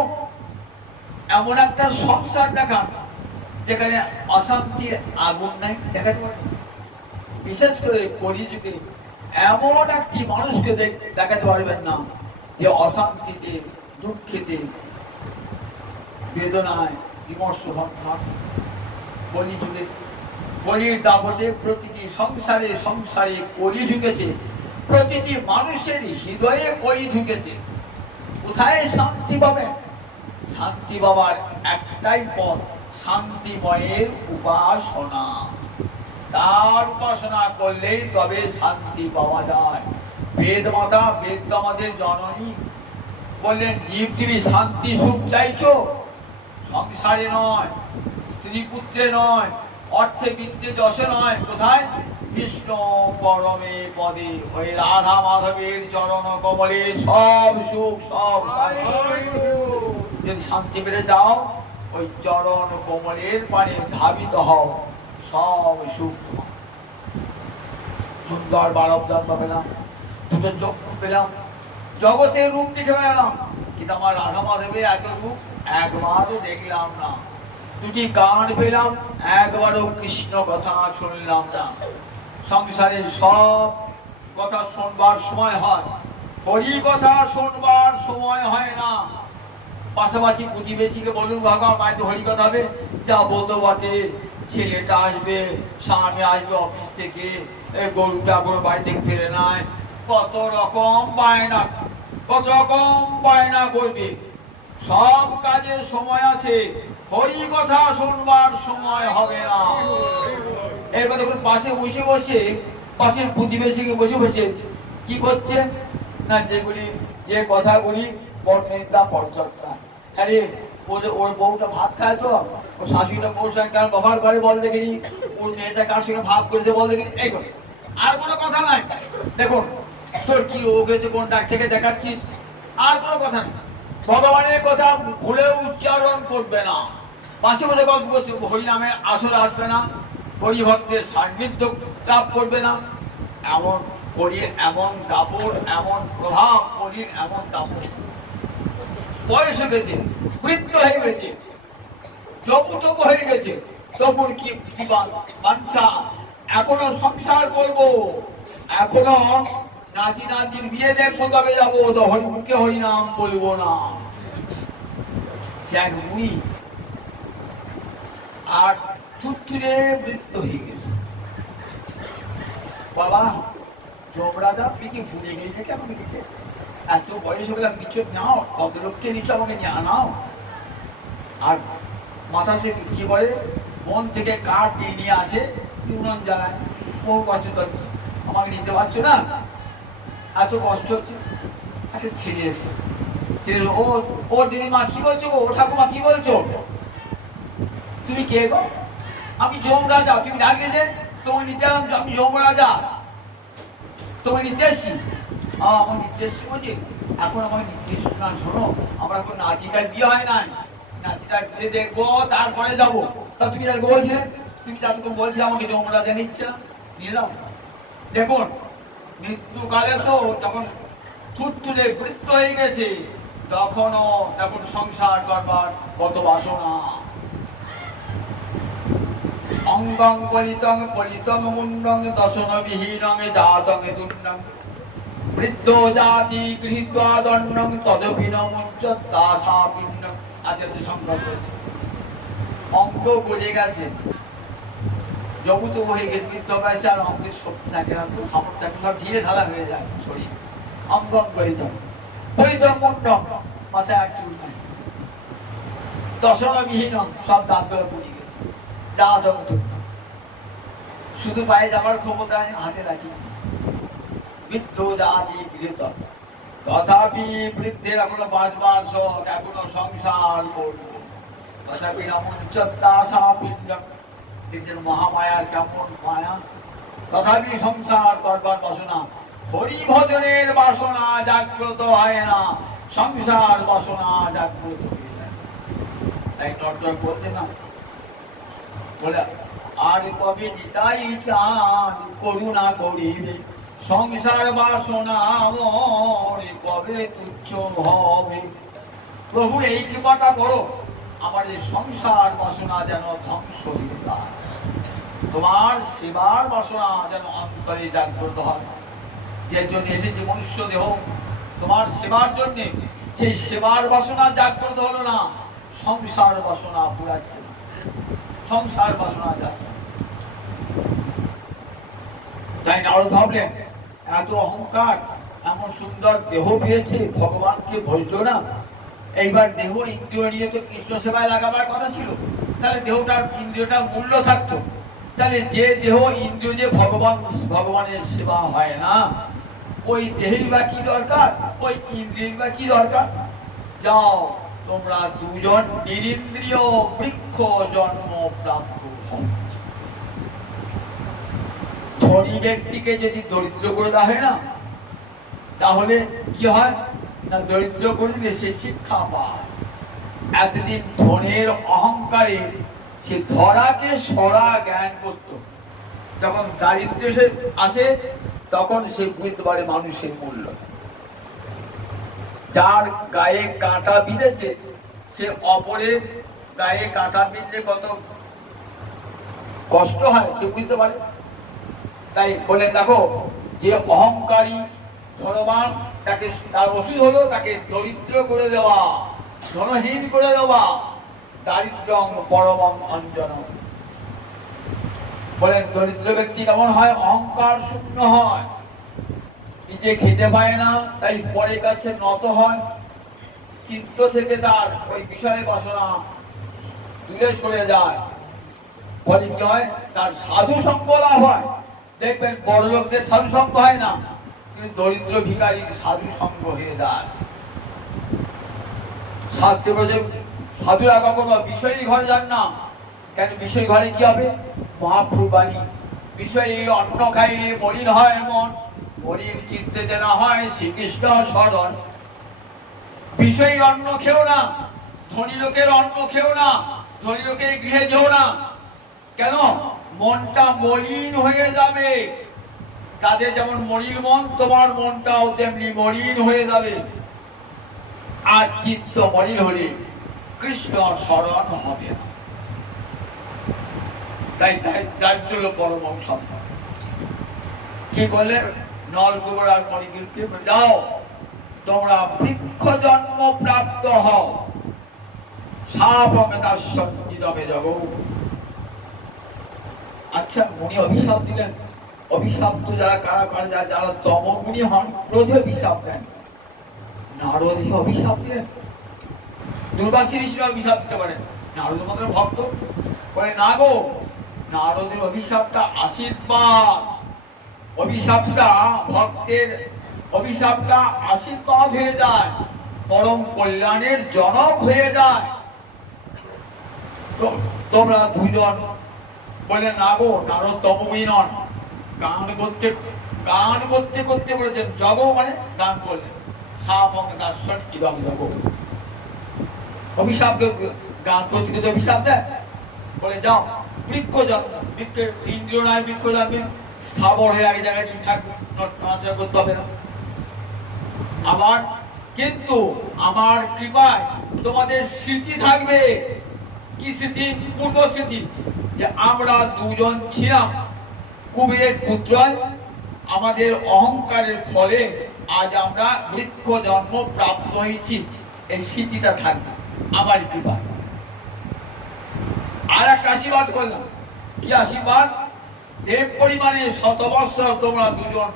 এমন একটা সংসার দেখান যেখানে অশান্তির আগুন নাই, দেখাতে পারে। বিশেষ করে কলিযুগে এমন একটি মানুষকে দেখাতে পারবেন না যে অশান্তিতে, দুঃখেতে, বেদনায় বিমর্ষ হন। কলিযুগে কলির দাপটে প্রতিটি সংসারে সংসারে কলি ঢুকেছে, প্রতিটি মানুষের হৃদয়ে কলি ঢুকেছে। কোথায় শান্তি পাবেন? শান্তি পাবার একটাই পথ, শান্তিময়ের উপাসনা। তার উপাসনা করলেই তবে শান্তি পাওয়া যায়। বেদ মাতা, বেদ তো আমাদের জননী, বললেন জীব তুমি শান্তি সুখ চাইছো, সংসারে নয়, স্ত্রী পুত্রে নয়, অর্থে বিত্তে যশে নয়, কোথায়? কৃষ্ণ পরমে পদে, ওই রাধা মাধবের চরণ কমলে সব সুখ সব যদি শান্তি পেতে যাও, ওই চরণ কমলের পানে ধাবিত হও, সব সুখ। সুন্দর বারব জন্ম পেলাম, দুটো চক্ষু পেলাম, জগতের রূপ দেখে পেলাম, কিন্তু আমার রাধা মাধবের এত রূপ একবারও দেখলাম না। দুটি কান পেলাম, একবারও কৃষ্ণ কথা শুনলাম না। সংসারের সব কথা শুনবার সময় হয়, হরি কথা শুনবার সময় হয় না। পাশাপাশি প্রতিবেশীকে বলুন, ভগবান মায়ের তো হরি কথা হবে, যা বলতে বটে, ছেলেটা আসবে, স্বামী আসবে অফিস থেকে, গরুটা কোনো বাড়ি থেকে ফেরে নাই, কত রকম বায়না, কত রকম বায়না করবে। সব কাজের সময় আছে, হরি কথা শুনবার সময় হবে না। এবার দেখুন পাশে বসে বসে, পাশের প্রতিবেশীকে বসে বসে কি করছে না, যেগুলি যে কথাগুলি পরনিন্দা পরচর্চা। আরে ওর বউটা ভাত খায় তো, ওর শাশুড়িটা বউর সঙ্গে কেন ব্যবহার করে বল দেখিনি, ওর মেয়েটা কার সঙ্গে ভাব করেছে বল দেখিনি, এই করে আর কোনো কথা নাই। দেখুন তোর কি রোগ হয়েছে, কোন ডাক্তার থেকে দেখাচ্ছিস, আর কোনো কথা নেই। ভগবানের কথা ভুলেও উচ্চারণ করবে না। পাশে বসে গল্প করছে, হরি নামে আসরে আসবে না, হরি ভক্তের সান্নিধ্য লাভ করবে না। এমন হরির এমন কাপড়, এমন প্রভাব, হরির এমন কাপড়, বয়স হয়ে গেছে, বৃদ্ধ হয়ে গেছে, যৌতুক হয়ে গেছে, তখন কি বাঞ্ছা, এখনো সংসার করব, এখনো নাতি নাতির বিয়ে দেখবো, তবে যাবো, তো হরি মুখে হরিনাম বলবো না। সে এক বুড়ি আর থুরথুরে বৃদ্ধ হয়ে গেছে। বাবা যমরাজা, আপনি কি ভুলে গিয়ে থেকে আমাকে দিতে, এত বয়স হয়ে গেলাম, নিচে নাও, কত লোককে নিচে আমাকে নিয়ে আনাও। আর মাথা থেকে কি বলে, বন থেকে কাঠ নিয়ে আসে, উনুন জ্বালায়, বহু কষ্ট করছে, আমাকে নিতে পারছো না, এত কষ্ট হচ্ছে। একটা ছেলে এসে, ছেলে ও দিদিমা কি বলছো গো, ও ঠাকুমা কি বলছো, তুমি কে গো? আমি যমরাজা, তুমি ডাকিয়েছে তোমার নিতে, আমি যমরাজা তোমার নিতে এসছি। আমার নিতে এসছি বলছি, এখন আমার নিতে এসছি না, শোনো আমার এখন নাতিটার বিয়ে হয় নাই, নাতিটার বিয়ে দেখবো তারপরে যাবো। তা তুমি যাকে বলছিলে, তুমি যতক্ষণ বলছিলে আমাকে যমরাজা নিচ্ছে না, নিয়ে যাও। দেখুন মৃত্যুকালে তো তখন থুরথুরে বৃদ্ধ হয়ে গেছে, তখনও এখন সংসার করবার কত বাসনা। অঙ্গং পরিতং পরিতং মুন্ডং দশন বিহীনং জাতং দুন্নং বৃদ্ধ জাতি গৃহীত্বা দণ্ডং তদপি ন মুঞ্চত্তাসা পিণ্ডং। আজকে তো সংকল্প করেছে, অঙ্গ গলে গেছে, যৌতুক হয়ে গেছে, বৃদ্ধ বয়সে আর অঙ্গের শক্তি থাকে না, তো সামর্থ্য থাকে, সব ঢিলে ঢালা হয়ে যায় শরীর। অঙ্গং পরিতং পরিতং মুন্ডং, মাথায় আর চুল নাই, দশন বিহীনং, সব দাঁতগুলো পুড়ে গেছে, জাতং দুন্নং, শুধু পায়ে যাবার ক্ষমতা নেই, হাতে লাঠি। বৃদ্ধ জাতি গৃহীত, তথাপি বৃদ্ধের এখনো বাঁচবার শখ, এখনো সংসার করবো, তথাপি নমুঞ্চত্তাসা পিণ্ডং। দেখছেন মহামায়ার কেমন মায়া, তথাপি সংসার করবার বাসনা, হরি ভজনের বাসনা জাগ্রত হয় না, সংসার বাসনা জাগ্রত হয়ে যায়। তাই ডক্টর বলছে না, বলে আর কবে নিতাই চাঁদ করুণা করিবে, সংসার বাসনা মরে কবে তুচ্ছ হবে। প্রভু এই কৃপাটা করো, আমার এই সংসার বাসনা যেন ধ্বংস হয়ে যায়, তোমার সেবার বাসনা যেন অন্তরে জাগ্রত হয়। যে জন্য এসেছে মনুষ্য দেহ, তোমার সেবার জন্য, সেই সেবার বাসনা জাগ্রত হলো না, সংসার বাসনা ফুরাচ্ছে না, সংসার বাসনা যাচ্ছে। তাই নারদ ভাবলেন, এত অহংকার, এমন সুন্দর দেহ পেয়েছে, ভগবানকে ভজলো না, এইবার দেহ ইন্দ্রিয় নিয়ে তো কৃষ্ণ সেবায় লাগাবার কথা ছিল, তাহলে দেহটার ইন্দ্রিয়টার মূল্য থাকতো। তাহলে যে দেহ ইন্দ্রিয় দিয়ে ভগবানের সেবা হয় না, ওই দেহেই বা কি দরকার, ওই ইন্দ্রিয় বা কি দরকার? যাও তোমরা দুজন নিরিন্দ্রিয় বৃক্ষ জন্ম প্রাপ্ত হও। ধনী ব্যক্তিকে যদি দরিদ্র করে দেওয়া হয় না, তাহলে কি হয় না, দরিদ্র করে দিলে সে শিক্ষা পায়। এতদিন ধনের অহংকারে সে ধরাকে সরা জ্ঞান করত, যখন দারিদ্র সে আসে তখন সে বুঝতে পারে মানুষের মূল্য। যার গায়ে কাঁটা বিঁধেছে সে অপরের গায়ে কাঁটা বিঁধলে কত কষ্ট হয় সে বুঝতে পারে। তাই বলে দেখো, যে অহংকারী ধনবান, তাকে তার ওষুধ হলো তাকে দরিদ্র করে দেওয়া, ধনহীন করে দেওয়া। দারিদ্র্যং পরমং অঞ্জনম। বলেন দরিদ্র ব্যক্তি কেমন হয়? অহংকার শূন্য হয়, নিজে খেতে পায় না, তাই পরের কাছে নত হয়। চিত্ত থেকে তার ওই বিষয়ে বাসনা দূরে সরে যায়। ফলে কি হয়? তার সাধু সঙ্গ লাভ হয়। দেখবেন বড় লোকদের সাধু সঙ্গ হয় না, কিন্তু দরিদ্র ভিখারির সাধু সঙ্গ হয়ে যায়। শাস্ত্রে বলেছে সাধুরা কখনো বিষয়ী ঘরে যান না। কেন? বিষয় ঘরে কি হবে? মহাপ্রভু বাণী, বিষয়ী অন্ন খাইলে মলিন হয় মন, মলিন চিত্তে না হয় শ্রীকৃষ্ণ স্মরণ। বিষয়ী অন্ন খেও না, ধনী লোকের অন্ন খেও না, ধনী লোকের গৃহে যেও না। কেন? মনটা মলিন হয়ে যাবে। তাদের যেমন মলিন মন, তোমার মনটাও তেমনি মলিন হয়ে যাবে। আর চিত্ত মলিন হলে কৃষ্ণ স্মরণ হবে না। তাই দারিদ্র পরম সম্ভব। কি বললেন? নলকুবর আর মণিগুলকে যাও তোমরা বৃক্ষ জন্ম প্রাপ্ত হও, সাপমেদাসন্তিদমে জগৎ। আচ্ছা, উনি অভিশাপ দিলেন। অভিশাপ তো যারা কারা কারা যায়, যারা তমগুণী হন ক্রোধে অভিশাপ দেন। নারদ অভিশাপ দিলেন। দুর্বাসী ঋষি অভিশাপ দিতে পারেন, নারদ মাত্র ভক্ত বলে না গো, নারদের অভিশাপটা আশীর্বাদ। অভিশাপটা ভক্তের অভিশাপটা আশীর্বাদ হয়ে যায়, পরম কল্যাণের জনক হয়ে যায়। তোমরা দুজন বলে না গো, নারদ তমগুণী নন, গান করতে করতে বলেছেন জগ মানে গান করলেন। সাপং দাসন ইদম জগ। অভিশাপ গান করতে করতে অভিশাপ দেয়। বলে যাও বৃক্ষ জন্ম, বৃক্ষের ইন্দ্রিয় নয়, বৃক্ষ জন্মে স্থাবর হয়ে এক জায়গায় থাকবে, নড়াচড়া করতে হবে না। আবার কিন্তু আমার কৃপায় তোমাদের স্মৃতি থাকবে। কি স্মৃতি? পূর্ব স্মৃতি, যে আমরা দুজন ছিলাম কুবেরের পুত্র, আমাদের অহংকারের ফলে আজ আমরা বৃক্ষ জন্ম প্রাপ্ত হয়েছি। এই স্মৃতিটা থাকবে আমার কৃপায়। আর একটা আশীর্বাদ করলাম। কি আশীর্বাদ? দেব পরিমাণে 100 বৎসর তোমরা দুজন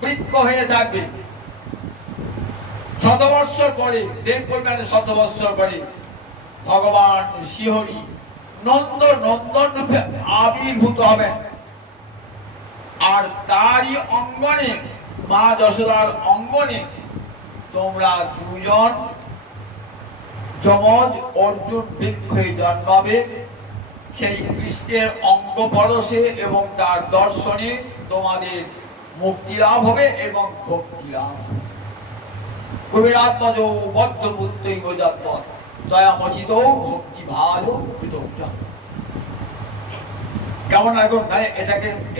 বৃক্ষ হয়ে থাকবে। 100 বৎসর পরে, দেব পরিমাণে 100 বৎসর পরে ভগবান শ্রীহরি নন্দন রূপে আবির্ভূত হবেন। আর তারই অঙ্গনে, মা যশোদার অঙ্গনে তোমরা দুজন যমজ অর্জুন বৃক্ষ হয়ে জন্মাবে। সেই কৃষ্ণের অঙ্গ পরশে এবং তার দর্শনে তোমাদের মুক্তি লাভ হবে এবং ভক্তি লাভ হবে। কুবেরাত্মজ বদ্ধ বুদ্ধৈব যৎপথ দয়ামচিত ভক্তি ভালো। কেমন এখন?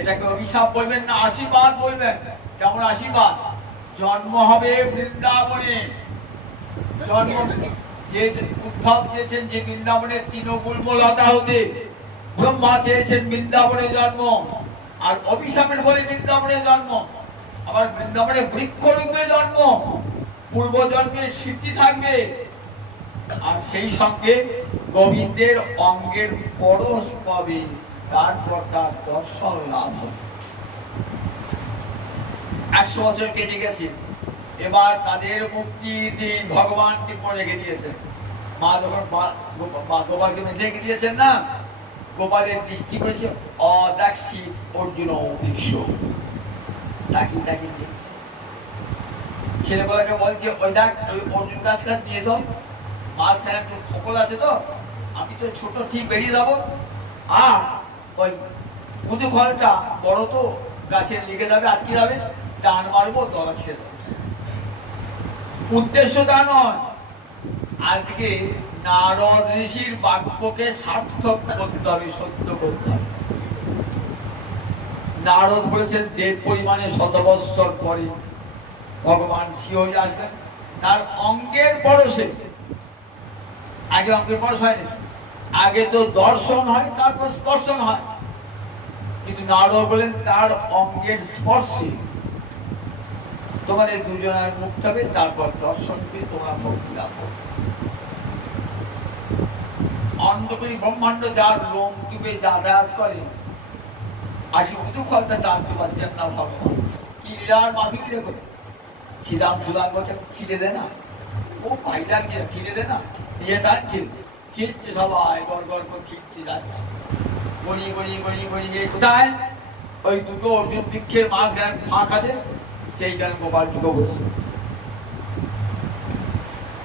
এটাকে অভিশাপ বলবেন না আশীর্বাদ বলবেন? কেমন আশীর্বাদ? জন্ম হবে বৃন্দাবনে। জন্ম যে উদ্ধব চেয়েছেন যে বৃন্দাবনের তৃণগুল্ম লতা হতে, ব্রহ্মা চেয়েছেন বৃন্দাবনে জন্ম, আর অভিশাপের ফলে বৃন্দাবনে জন্ম, আবার বৃন্দাবনে বৃক্ষরূপে জন্ম। পূর্ব জন্মের স্মৃতি থাকবে, আর সেই সঙ্গে গোবিন্দের অঙ্গের পরশ পাবে, তারপর তার দর্শন লাভ হবে। 100 বছর কেটে গেছে, এবার তাদের মুক্তির দিন ভগবান টিপে রেখে দিয়েছেন। মা যখন গোপালকে বেঁধে রেখে দিয়েছেন না, গোপালের দৃষ্টি করেছে অদাক্ষী অর্জুন বিশ্ব, তাকিয়ে দেখছে। ছেলেগুলোকে বলছে ওই দেখ ওই অর্জুন গাছ গাছ নিয়ে যাও, মাঝখানে একটু ফকল আছে তো, আমি তো ছোট ঠিক বেরিয়ে যাবো, আর ওই উঁচু খড়টা বড় তো গাছে লেগে যাবে, আটকে যাবে, টান মারবো তলা ছেড়ে যাবে। উদ্দেশ্য তা নয়, আজকে নারদ ঋষির বাক্যকে সার্থক করতে হবে, সত্য করতে হবে। নারদ বলেছেন দেব পরিমাণে শতবৎসর পরে ভগবান শিহরি আসবেন, তার অঙ্গের পরশে। আগে অঙ্গের পরশ হয় না, আগে তো দর্শন হয় তারপর স্পর্শন হয়, কিন্তু নারদ বলেন তার অঙ্গের স্পর্শে তোমাদের দুজনের মুক্ত হবে, তারপর দর্শন পেয়ে তোমার ভক্তি লাভ করবে। অন্ধকারী ব্রহ্মাণ্ড যার লোম টিপে যাতায়াত করে, আসি শুধু ফলটা টানতে পারছেন না ভগবান। কি লীলার মাধুরী দেখো, শ্রীরাম সুদাম বলছেন ছিঁড়ে দে না, ও ভাই লাগছে না, ছিঁড়ে দে না, দিয়ে টানছে, ঠিকছে সবাই গড় গড় করে ঠিকছে যাচ্ছে, গড়িয়ে গড়িয়ে গড়িয়ে গড়িয়ে গিয়ে কোথায় ওই দুটো অর্জুন বৃক্ষের মাঝখানে ফাঁক আছে, সেইখানে গোপাল ঢুকে বসে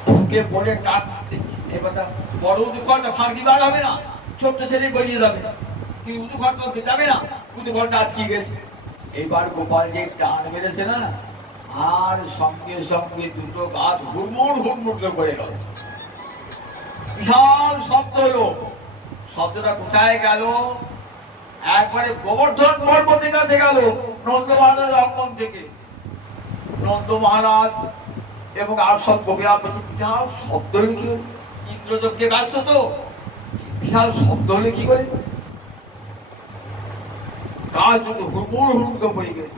ঢুকে পড়ে টান দিচ্ছে। এবার বড় উদুখড়টা ফাঁক দিবার হবে না, ছোট্ট ছেলে গড়িয়ে যাবে, কিন্তু উদুখড়টা যাবে না, উদুখড়টা আটকে গেছে। এইবার গোপাল যে টান মেরেছে না, আর সঙ্গে সঙ্গে দুটো গাছ হুড়মুড় হুড়মুড় করে পড়ে গেল, বিশাল শব্দ হলো। শব্দটা কোথায় গেল? একবারে গোবর্ধন পর্বতের কাছে গেল, নন্দ মহারাজ অঙ্গন থেকে। নন্দ মহারাজ এবং আর সব কবিরা বলছে বিশাল শব্দ হলে কি হলো, ইন্দ্রযজ্ঞে ব্যস্ত তো, বিশাল শব্দ হলে কি করে? গাছ দুটো হুড়মুড় হুড়মুড় করে পড়ে গেছে।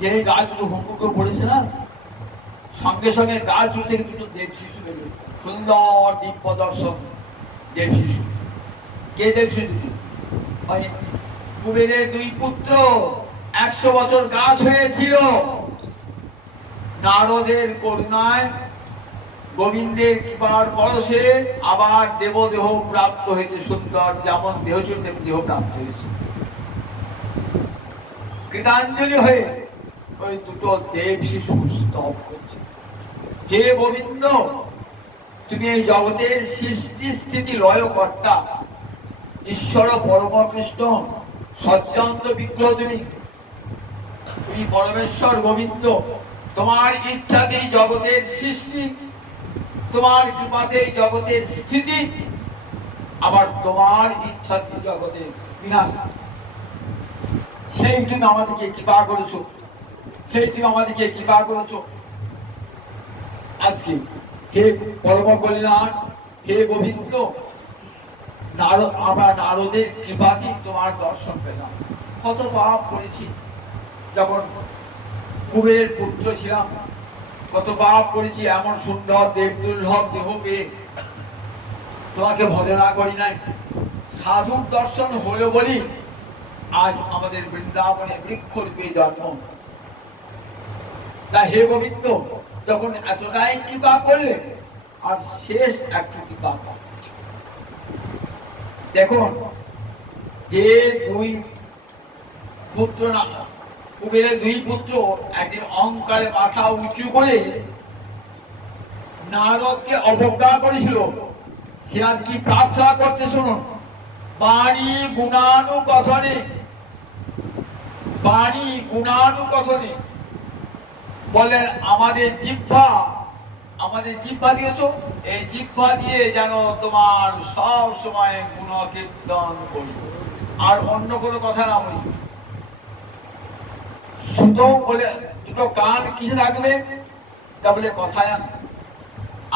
যে গাছ দুটো হুড়মুড় করে পড়েছে না, সঙ্গে সঙ্গে গাছ দুটো থেকে দুটো দেব শিশু বেরোয়, সুন্দর দিব্য দর্শন দেব শিশু। কে দেব শিশু? কুবেরের দুই পুত্র, 100 বছর গাছ হয়েছিল, নারদের করুণায় গোবিন্দের কৃপার পরশে আবার দেবদেহ প্রাপ্ত হয়েছে, সুন্দর যেমন দেহ ছিল তেমন দেহ প্রাপ্ত হয়েছে। কৃতাঞ্জলি হয়ে ওই দুটো দেব শিশু স্তব করছে, হে গোবিন্দ, তুমি এই জগতের সৃষ্টি স্থিতি লয় কর্তা, ঈশ্বর পরম কৃষ্ণ সচ্চিদানন্দ বিগ্রহ, তুমি পরমেশ্বর গোবিন্দ, তোমার ইচ্ছাতেই জগতের সৃষ্টি, তোমার কৃপাতেই জগতের স্থিতি, আবার তোমার ইচ্ছাতে জগতের বিনাশ। সেই তুমি আমাদেরকে কৃপা করেছো, সেই তুমি আমাদেরকে কৃপা করেছো। আজকে হে পরম কল্যাণ, হে গোবিন্দ, আমরা নারদের কৃপাতেই তোমার দর্শন পেলাম। কত পাপ করেছি, যখন কুবেরের পুত্র ছিলাম কত পাপ করেছি, এমন সুন্দর দেব দুর্লভ দেহ পেয়ে তোমাকে ভজনা করি নাই। সাধুর দর্শন হলো বলি আজ আমাদের বৃন্দাবনে বৃক্ষরূপে জন্ম। তা হে গোবিন্দ, যখন এতটাই কৃপা করলে, আর শেষ একটু কৃপা কর। দেখুন, যে দুই পুত্র না, কুবেরের দুই পুত্র একদিন অহংকারে মাথা উঁচু করে নারদকে অবজ্ঞা করেছিল, সে আজ কি প্রার্থনা করছে শুনুন। বাণী গুণানুকথনে, বাণী গুণানুকথনে বলেন, আমাদের জিহ্বা দিয়েছো, এই জিহ্বা দিয়ে যেন তোমার সব সময় গুণকীর্তন করি, আর অন্য কোনো কথা না বলি। শুধু বলে দুটো কান কিসে থাকবে? তা বলে কথা জানো,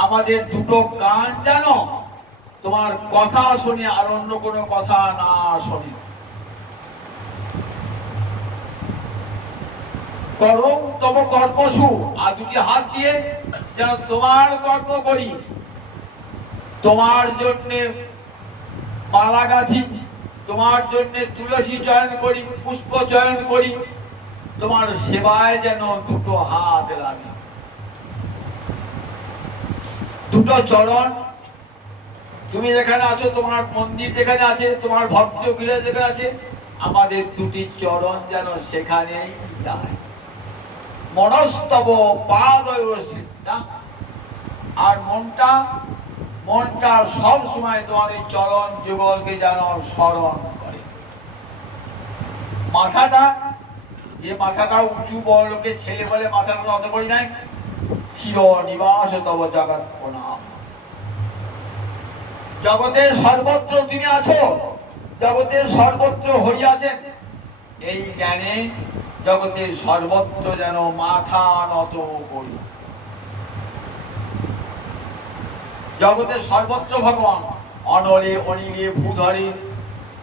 আমাদের দুটো কান যেন তোমার কথা শুনে, আর অন্য কোনো কথা না শোনে। করো তব কর্মসু, আর দুটি হাত দিয়ে যেন তোমার কর্ম করি, তোমার জন্য মালা গাঁথি, তোমার জন্য তুলসী চয়ন করি, পুষ্প চয়ন করি, তোমার সেবায় যেন দুটো হাত লাগে। দুটো চরণ, তুমি যেখানে আছো, তোমার মন্দির যেখানে আছে, তোমার ভক্ত গৃহ যেখানে আছে, আমাদের দুটি চরণ যেন সেখানেই যায়। মনস্তব পাদয় সিদ্ধা। আর মনটা সব সময় তোমার এই চরণ যুগলকে যেন স্মরণ করে। মাথাটা উঁচু বড়কে ছেলে বলে মাথাটা নত করি নাই, চির নিবাস তব জগৎ প্রণাম। জগতের সর্বত্র তুমি আছো, জগতের সর্বত্র হরি আছেন, এই জ্ঞানে জগতের সর্বত্র যেন মাথা নত করি। জগতের সর্বত্র ভগবান অনলে অনিলে ভূধরে,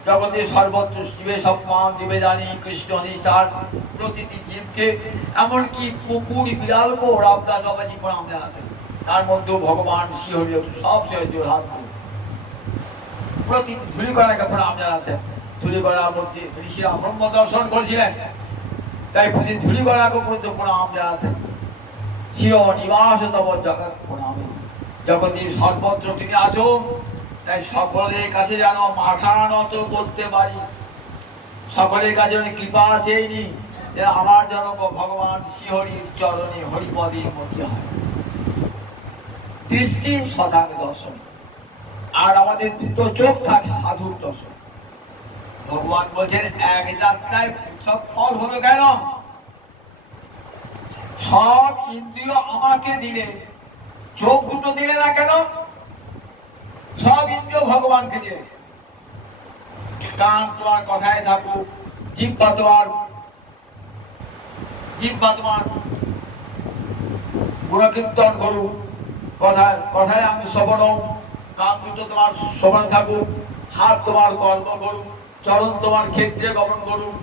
জগতের সর্বত্র শিবে সম্মান দিবে জানি কৃষ্ণ অধিষ্ঠান প্রতিটি জীবকে, এমনকি কুকুর বিড়ালকেও রাবদাস বাবাজি প্রণাম জানাতেন। তার মধ্যেও ভগবান শ্রীহরি সব সহযোগ হাত প্রতি ধূলিকণাকে প্রণাম জানাতেন। ধূলিকণার মধ্যে ঋষিরা ব্রহ্ম দর্শন করেছিলেন, তাই প্রতি ধূলিকণাকে পর্যন্ত প্রণাম জানাতেন। চির নিবাস তব জগৎ প্রণাম। জগতের সর্বত্র তুমি আছো, তাই সকলের কাছে যেন মাথা নত করতে পারি। সকলের কাছে কৃপা চেয়েনি যে আমার যেন ভগবান শ্রীহরির চরণে হরিপদে মতি হয়। দৃষ্টি সদাং দর্শন, আর আমাদের দুটো চোখ থাক সাধুর দর্শন। ভগবান বলছেন এক যাত্রায় পৃথক ফল হলো কেন? সব ইন্দ্রিয় আমাকে দিলে, চোখ দুটো দিলে না কেন? সব ইন্দ্রিয় ভগবানকে দিলে। কান তোমার কথায় থাকুক, জিহ্বা তোমার গুণকীর্তন করুক, কথায় আমি শ্রবণ, কান দুটো তোমার শ্রবণ থাকুক, হাত তোমার কর্ম করুক, চরণ তোমার ক্ষেত্রে গমন করুক,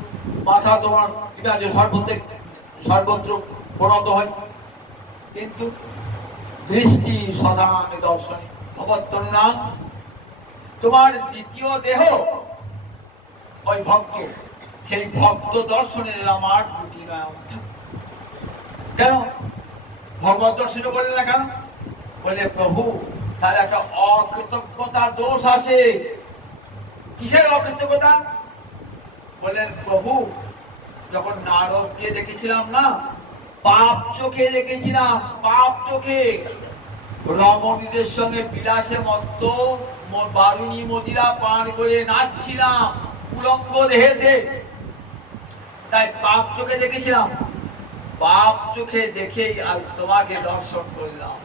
মাথা তোমার সর্বত্র প্রণত হয়। কিন্তু দৃষ্টি সদা আমি দর্শনে ভগবৎ, তোমার দ্বিতীয় দেহ ওই ভক্ত, সেই ভক্ত দর্শনে আমার দুটি নয়ন থাকে। কেন ভগবত দর্শনে বললেন না কেন? বলে প্রভু তার একটা অকৃতজ্ঞতা দোষ আছে। কিসের অকৃতজ্ঞতা? বলেন প্রভু যখন নারদকে দেখেছিলাম না, পাপ চোখে দেখেছিলাম, পাপ চোখে রমণীদের সঙ্গে বিলাসে মত্ত বারুণী মদিরা পান করে নাচছিলাম উলঙ্গ দেহেতে, তাই পাপ চোখে দেখেছিলাম। পাপ চোখে দেখেই আজ তোমাকে দর্শন করলাম।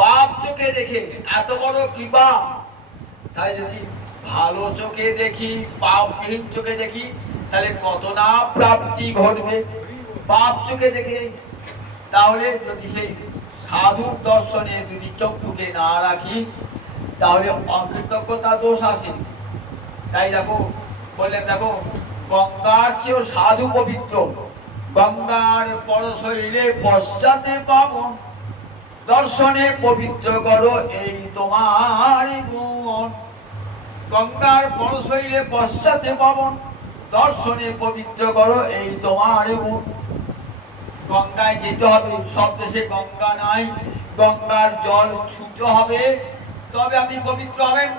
পাপ চোখে দেখে এত বড় কৃপা। তাই যদি ভালো চোখে দেখি, পাপবিহীন চোখে দেখি, তাহলে কত না প্রাপ্তি ঘটবে। পাপ চোখে দেখে তাহলে যদি সেই সাধুর দর্শনে যদি চক্ষুকে না রাখি, তাহলে অকৃতজ্ঞতা দোষ আসে। তাই দেখো বললেন, দেখো গঙ্গার চেয়েও সাধু পবিত্র। গঙ্গার পরশৈলে পশ্চাতে পাবন, দর্শনে পবিত্র করো এই তোমার গুণ। গঙ্গার পরশৈলে পশ্চাতে পাবন, দর্শনে পবিত্র করো এই তোমার গুণ। গঙ্গায় যেতে হবে, সব দেশে গঙ্গা নাই, গঙ্গার জল ছুঁতে হবে, তবে আপনি পবিত্র হবেন।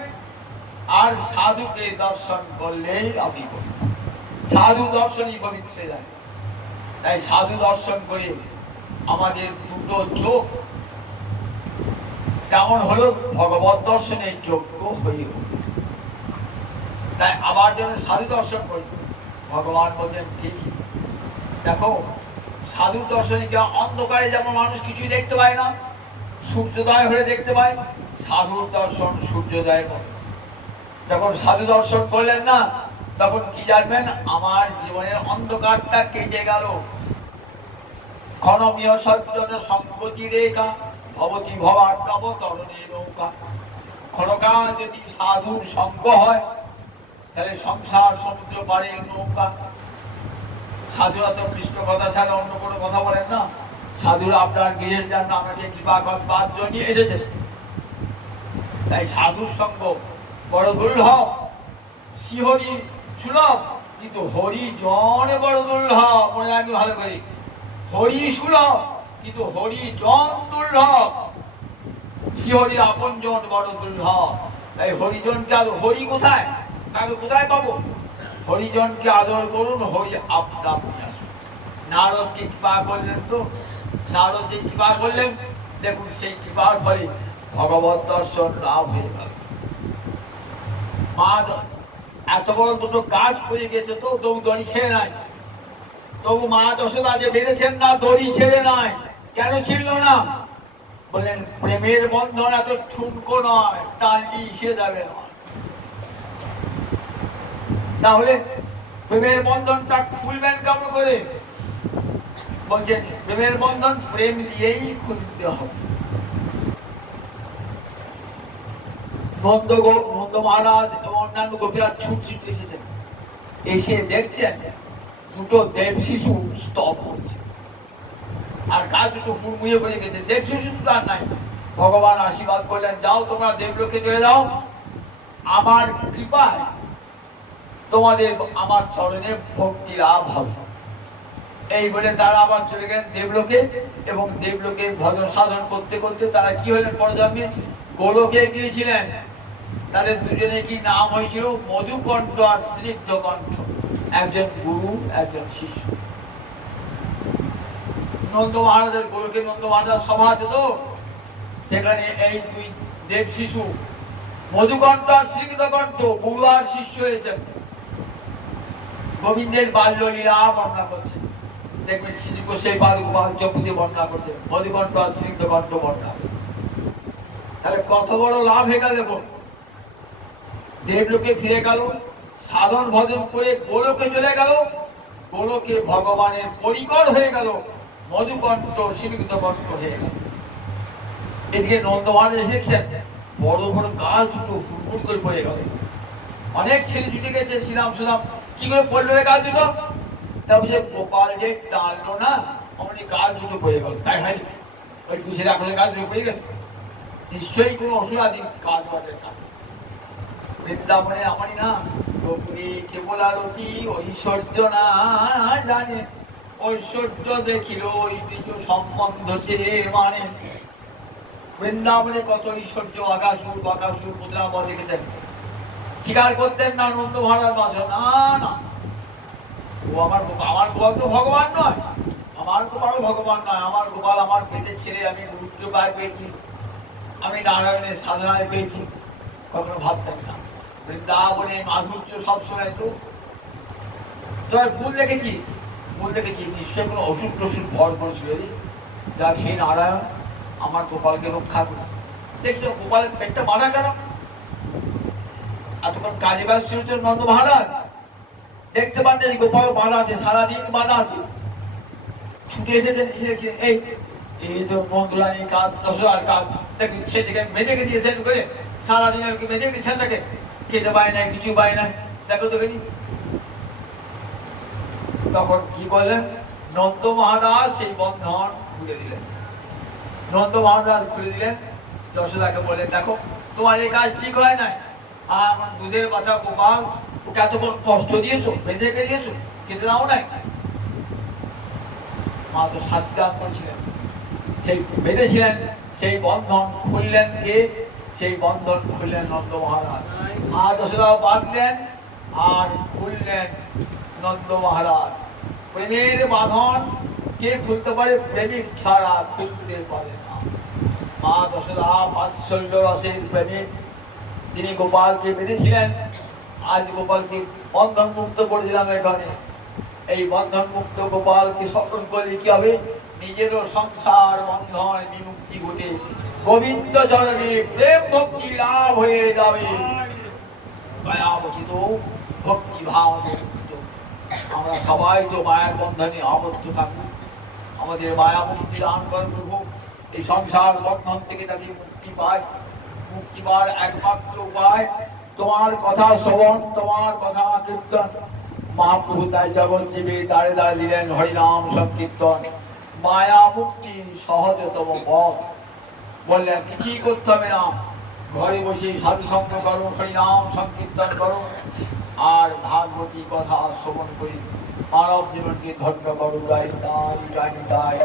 আর সাধুকে দর্শন করলেই আপনি পবিত্র। সাধু দর্শনই পবিত্র হয়ে যায়। তাই সাধু দর্শন করে আমাদের দুটো চোখ কেমন হলো? ভগবত দর্শনের যোগ্য হয়ে হল। তাই আবার যেন সাধু দর্শন করি। ভগবান বলছেন ঠিকই। দেখো সাধু দর্শনে অন্ধকারে যেমন মানুষ কিছুই দেখতে পায় না, সূর্যোদয় হলে দেখতে পায়, সাধুর দর্শন সূর্যোদয়ের মতো। যখন সাধু দর্শন করলেন না, তখন কি জানবেন? আমার জীবনের অন্ধকারটা কেটে গেল। ক্ষণমীয় সজ্জন সঙ্গতি রেখা ভবতি ভবার্ণব তরণে নৌকা। ক্ষণকাল যদি সাধুর সঙ্গ হয়, তাহলে সংসার সমুদ্র পারে নৌকা। সাধুরা তো কৃষ্ণ কথা ছাড়া অন্য কোনো কথা বলেন না। সাধুরা আপনার গৃহের জন্য আমাকে কৃপা করবার জন্য এসেছেন। তাই সাধুর সঙ্গ বড় দুর্লভ। শ্রীহরি সুলভ, কিন্তু হরি জন বড় দুর্লভ। মনে রাখবে ভালো করে, হরি সুলভ কিন্তু হরি জন দুর্লভ। শ্রীহরির আপন জন বড় দুর্লভ। তাই হরিজনকে আদর, হরি কোথায়, তাকে কোথায় পাবো? হরিজনকে আদর করুন, হরি আপনা আপনি আসুন। নারদকে কৃপা করলেন। তো নারদ যে কৃপা করলেন, দেখুন সেই কৃপার ফলে ভগবত দর্শন লাভ হয়ে গেল। মা এত বড় দুটো গাছ পড়ে গেছে, তো তবু দড়ি ছেড়ে নাই। তবু মা যশোদা যে বেঁধেছেন না, দড়ি ছেড়ে নাই। কেন ছিল না? বললেন প্রেমের বন্ধন এত ঠুনকো নয়, টানটি এসে যাবে না। তাহলে প্রেমের বন্ধনটা খুলবেন কেমন করে? বলছেন প্রেমের বন্ধন প্রেম দিয়েই খুলতে হবে। নন্দ মহারাজ এবং অন্যান্য গোপীরা ছুট এসেছেন, এসে দেখছেন দুটো দেব শিশু স্তব করছে, আর গা দুটো হুড়মুড়িয়ে পড়ে গেছে। দেব শিশু তো আর নাই। ভগবান আশীর্বাদ করলেন, যাও তোমরা দেবলোকে চলে যাও, আমার কৃপায় তোমাদের আমার চরণে ভক্তি লাভ হবে। এই বলে তারা আবার চলে গেলেন দেবলোকে, এবং দেবলোকে ভজন সাধন করতে করতে তারা কি হলেন? পরজন্মে গোলকে গিয়েছিলেন। তাদের দুজনে কি নাম হয়েছিল? মধুকণ্ঠ আর স্নিগ্ধকণ্ঠ। একজন গুরু, একজন শিষ্য। নন্দ মহারাজের গোলকে নন্দ মহারাজ সভা আছে, তো সেখানে এই দুই দেব শিশু মধুকণ্ঠ আর স্নিগ্ধকণ্ঠ গুরু আর শিষ্য হয়েছেন। গোবিন্দের বাল্য লীলা বর্ণনা করছেন। দেখবেন শ্রী গোসাই বাল চকুতে বর্ণনা করছেন, মধুকণ্ঠ আর স্নিগ্ধকণ্ঠ বর্ণনা। তাহলে কত বড় লাভ হয়ে গেল! দেখুন, দেবলোকে ফিরে গেল, সাধন ভজন করে গোলকে চলে গেল, গোলকে ভগবানের পরিকর হয়ে গেল, মধুকণ্ঠ স্নিগ্ধকণ্ঠ হয়ে গেল। এদিকে নন্দ মহারাজ এসেছেন, বড় বড় গাছ দুটো হুড় করে পড়ে গেল। অনেক ছেলে ছুটে গেছে, শ্রীরাম সুরাম কি করে পড়লো রে গাছ দুটো? তারপর যে গোপাল যে টানলো না, অমনি গাছ দুটো পড়ে গেল। তাই হয়নি ওই গুছিয়ে রাখলে গাছ দুটো পড়ে গেছে, নিশ্চয়ই কোনো অসুরাধীন কাজ বাজে না। বৃন্দাবনে আমারই না কেবল আরতি ঐশ্বর্য না জানে, ঐশ্বর্য দেখিল সম্বন্ধ সে মানে। বৃন্দাবনে কত ঐশ্বর্য, আকাশুর বাকাসুর পুতলা দেখেছেন, স্বীকার করতেন না নন্দ মহারাজ বাসা। না না, ও আমার গোপাল তো ভগবান নয়, আমার গোপাল ভগবান নয়। আমার গোপাল আমার পেটের ছেলে, আমি রুদ্র গায়ে পেয়েছি, আমি নারায়ণের সাধনায় পেয়েছি, কখনো ভাবতেন না। বৃন্দাবনে মাধুর্য সবসময়। তো তোর ফুল দেখেছিস? ফুল দেখেছি, নিশ্চয় কোনো ওষুধ টষুধ ভর করেছিল, যার হে নারায়ণ আমার গোপালকে রক্ষা করে। দেখছো গোপালের পেটটা বাঁধা কেন? এতক্ষণ কাজে ব্যস্ত ছিল নন্দ মহারাজ, দেখতে পান যে গোপাল বাঁধা আছে, সারাদিন বাঁধা আছে। ছুটে এসেছেন, এই তো মন্ত্রানি কাজ আর কাজ দেখুন, সেদিকে বেঁধে দিয়েছেন করে সারাদিন আর কি বেঁধে দিয়েছেন, তাকে খেতে পায় না, কিছু পায় না। দেখো তো দেখি তখন কি করলেন? নন্দ মহারাজ সেই বন্ধন খুলে দিলেন। নন্দ মহারাজ খুলে দিলেন, যশোদাকে বললেন, দেখো তোমার এই কাজ ঠিক হয় না, আমার দুধের বাচ্চা গোপাল ওকে এতক্ষণ কষ্ট দিয়েছো, বেঁধে দিয়েছো, খেতে দাও নাই। মা তো শাস্তি দান করেছিলেন, সেই বেঁধেছিলেন, সেই বন্ধন খুললেন কে? সেই বন্ধন খুললেন নন্দ মহারাজ। মা যশোদাও বাঁধলেন আর খুললেন নন্দ মহারাজ। প্রেমের বাঁধন কে খুলতে পারে? প্রেমিক ছাড়া খুলতে পারে না। মা যশোদা বাৎসল্য রসের প্রেমিক, তিনি গোপালকে বেঁধেছিলেন। আজ গোপালকে বন্ধন মুক্ত করে দিলাম এখানে। এই বন্ধন মুক্ত গোপালকে স্মরণ করলে কি হবে? নিজেরও সংসার বন্ধন বিমুক্তি ঘটে গোবিন্দ চরণে প্রেম ভক্তি লাভ হয়ে যাবে। দয়াবচিত ভক্তি ভাব, আমরা সবাই তো মায়ের বন্ধনে আবদ্ধ থাকবো। আমাদের মায়া মুক্তি দান করেন প্রভু। এই সংসার বন্ধন থেকে যাতে মুক্তি পায়, মুক্তি পাওয়ার একমাত্র উপায় তোমার কথা শ্রবণ, তোমার কথা কীর্তন। মহাপ্রভু তাই জগৎ জীবে দাঁড়ে দাঁড়ে দিলেন হরিনাম সংকীর্তন, মায়া মুক্তির সহজতম পথ। বললেন কিছুই করতে হবে না, ঘরে বসে সাধুসঙ্গ করো, হরিনাম সংকীর্তন করো, আর ভাগবতী কথা শ্রবণ করি মানব জীবনকে ধন্য করো। গাই গাই গাই গাই।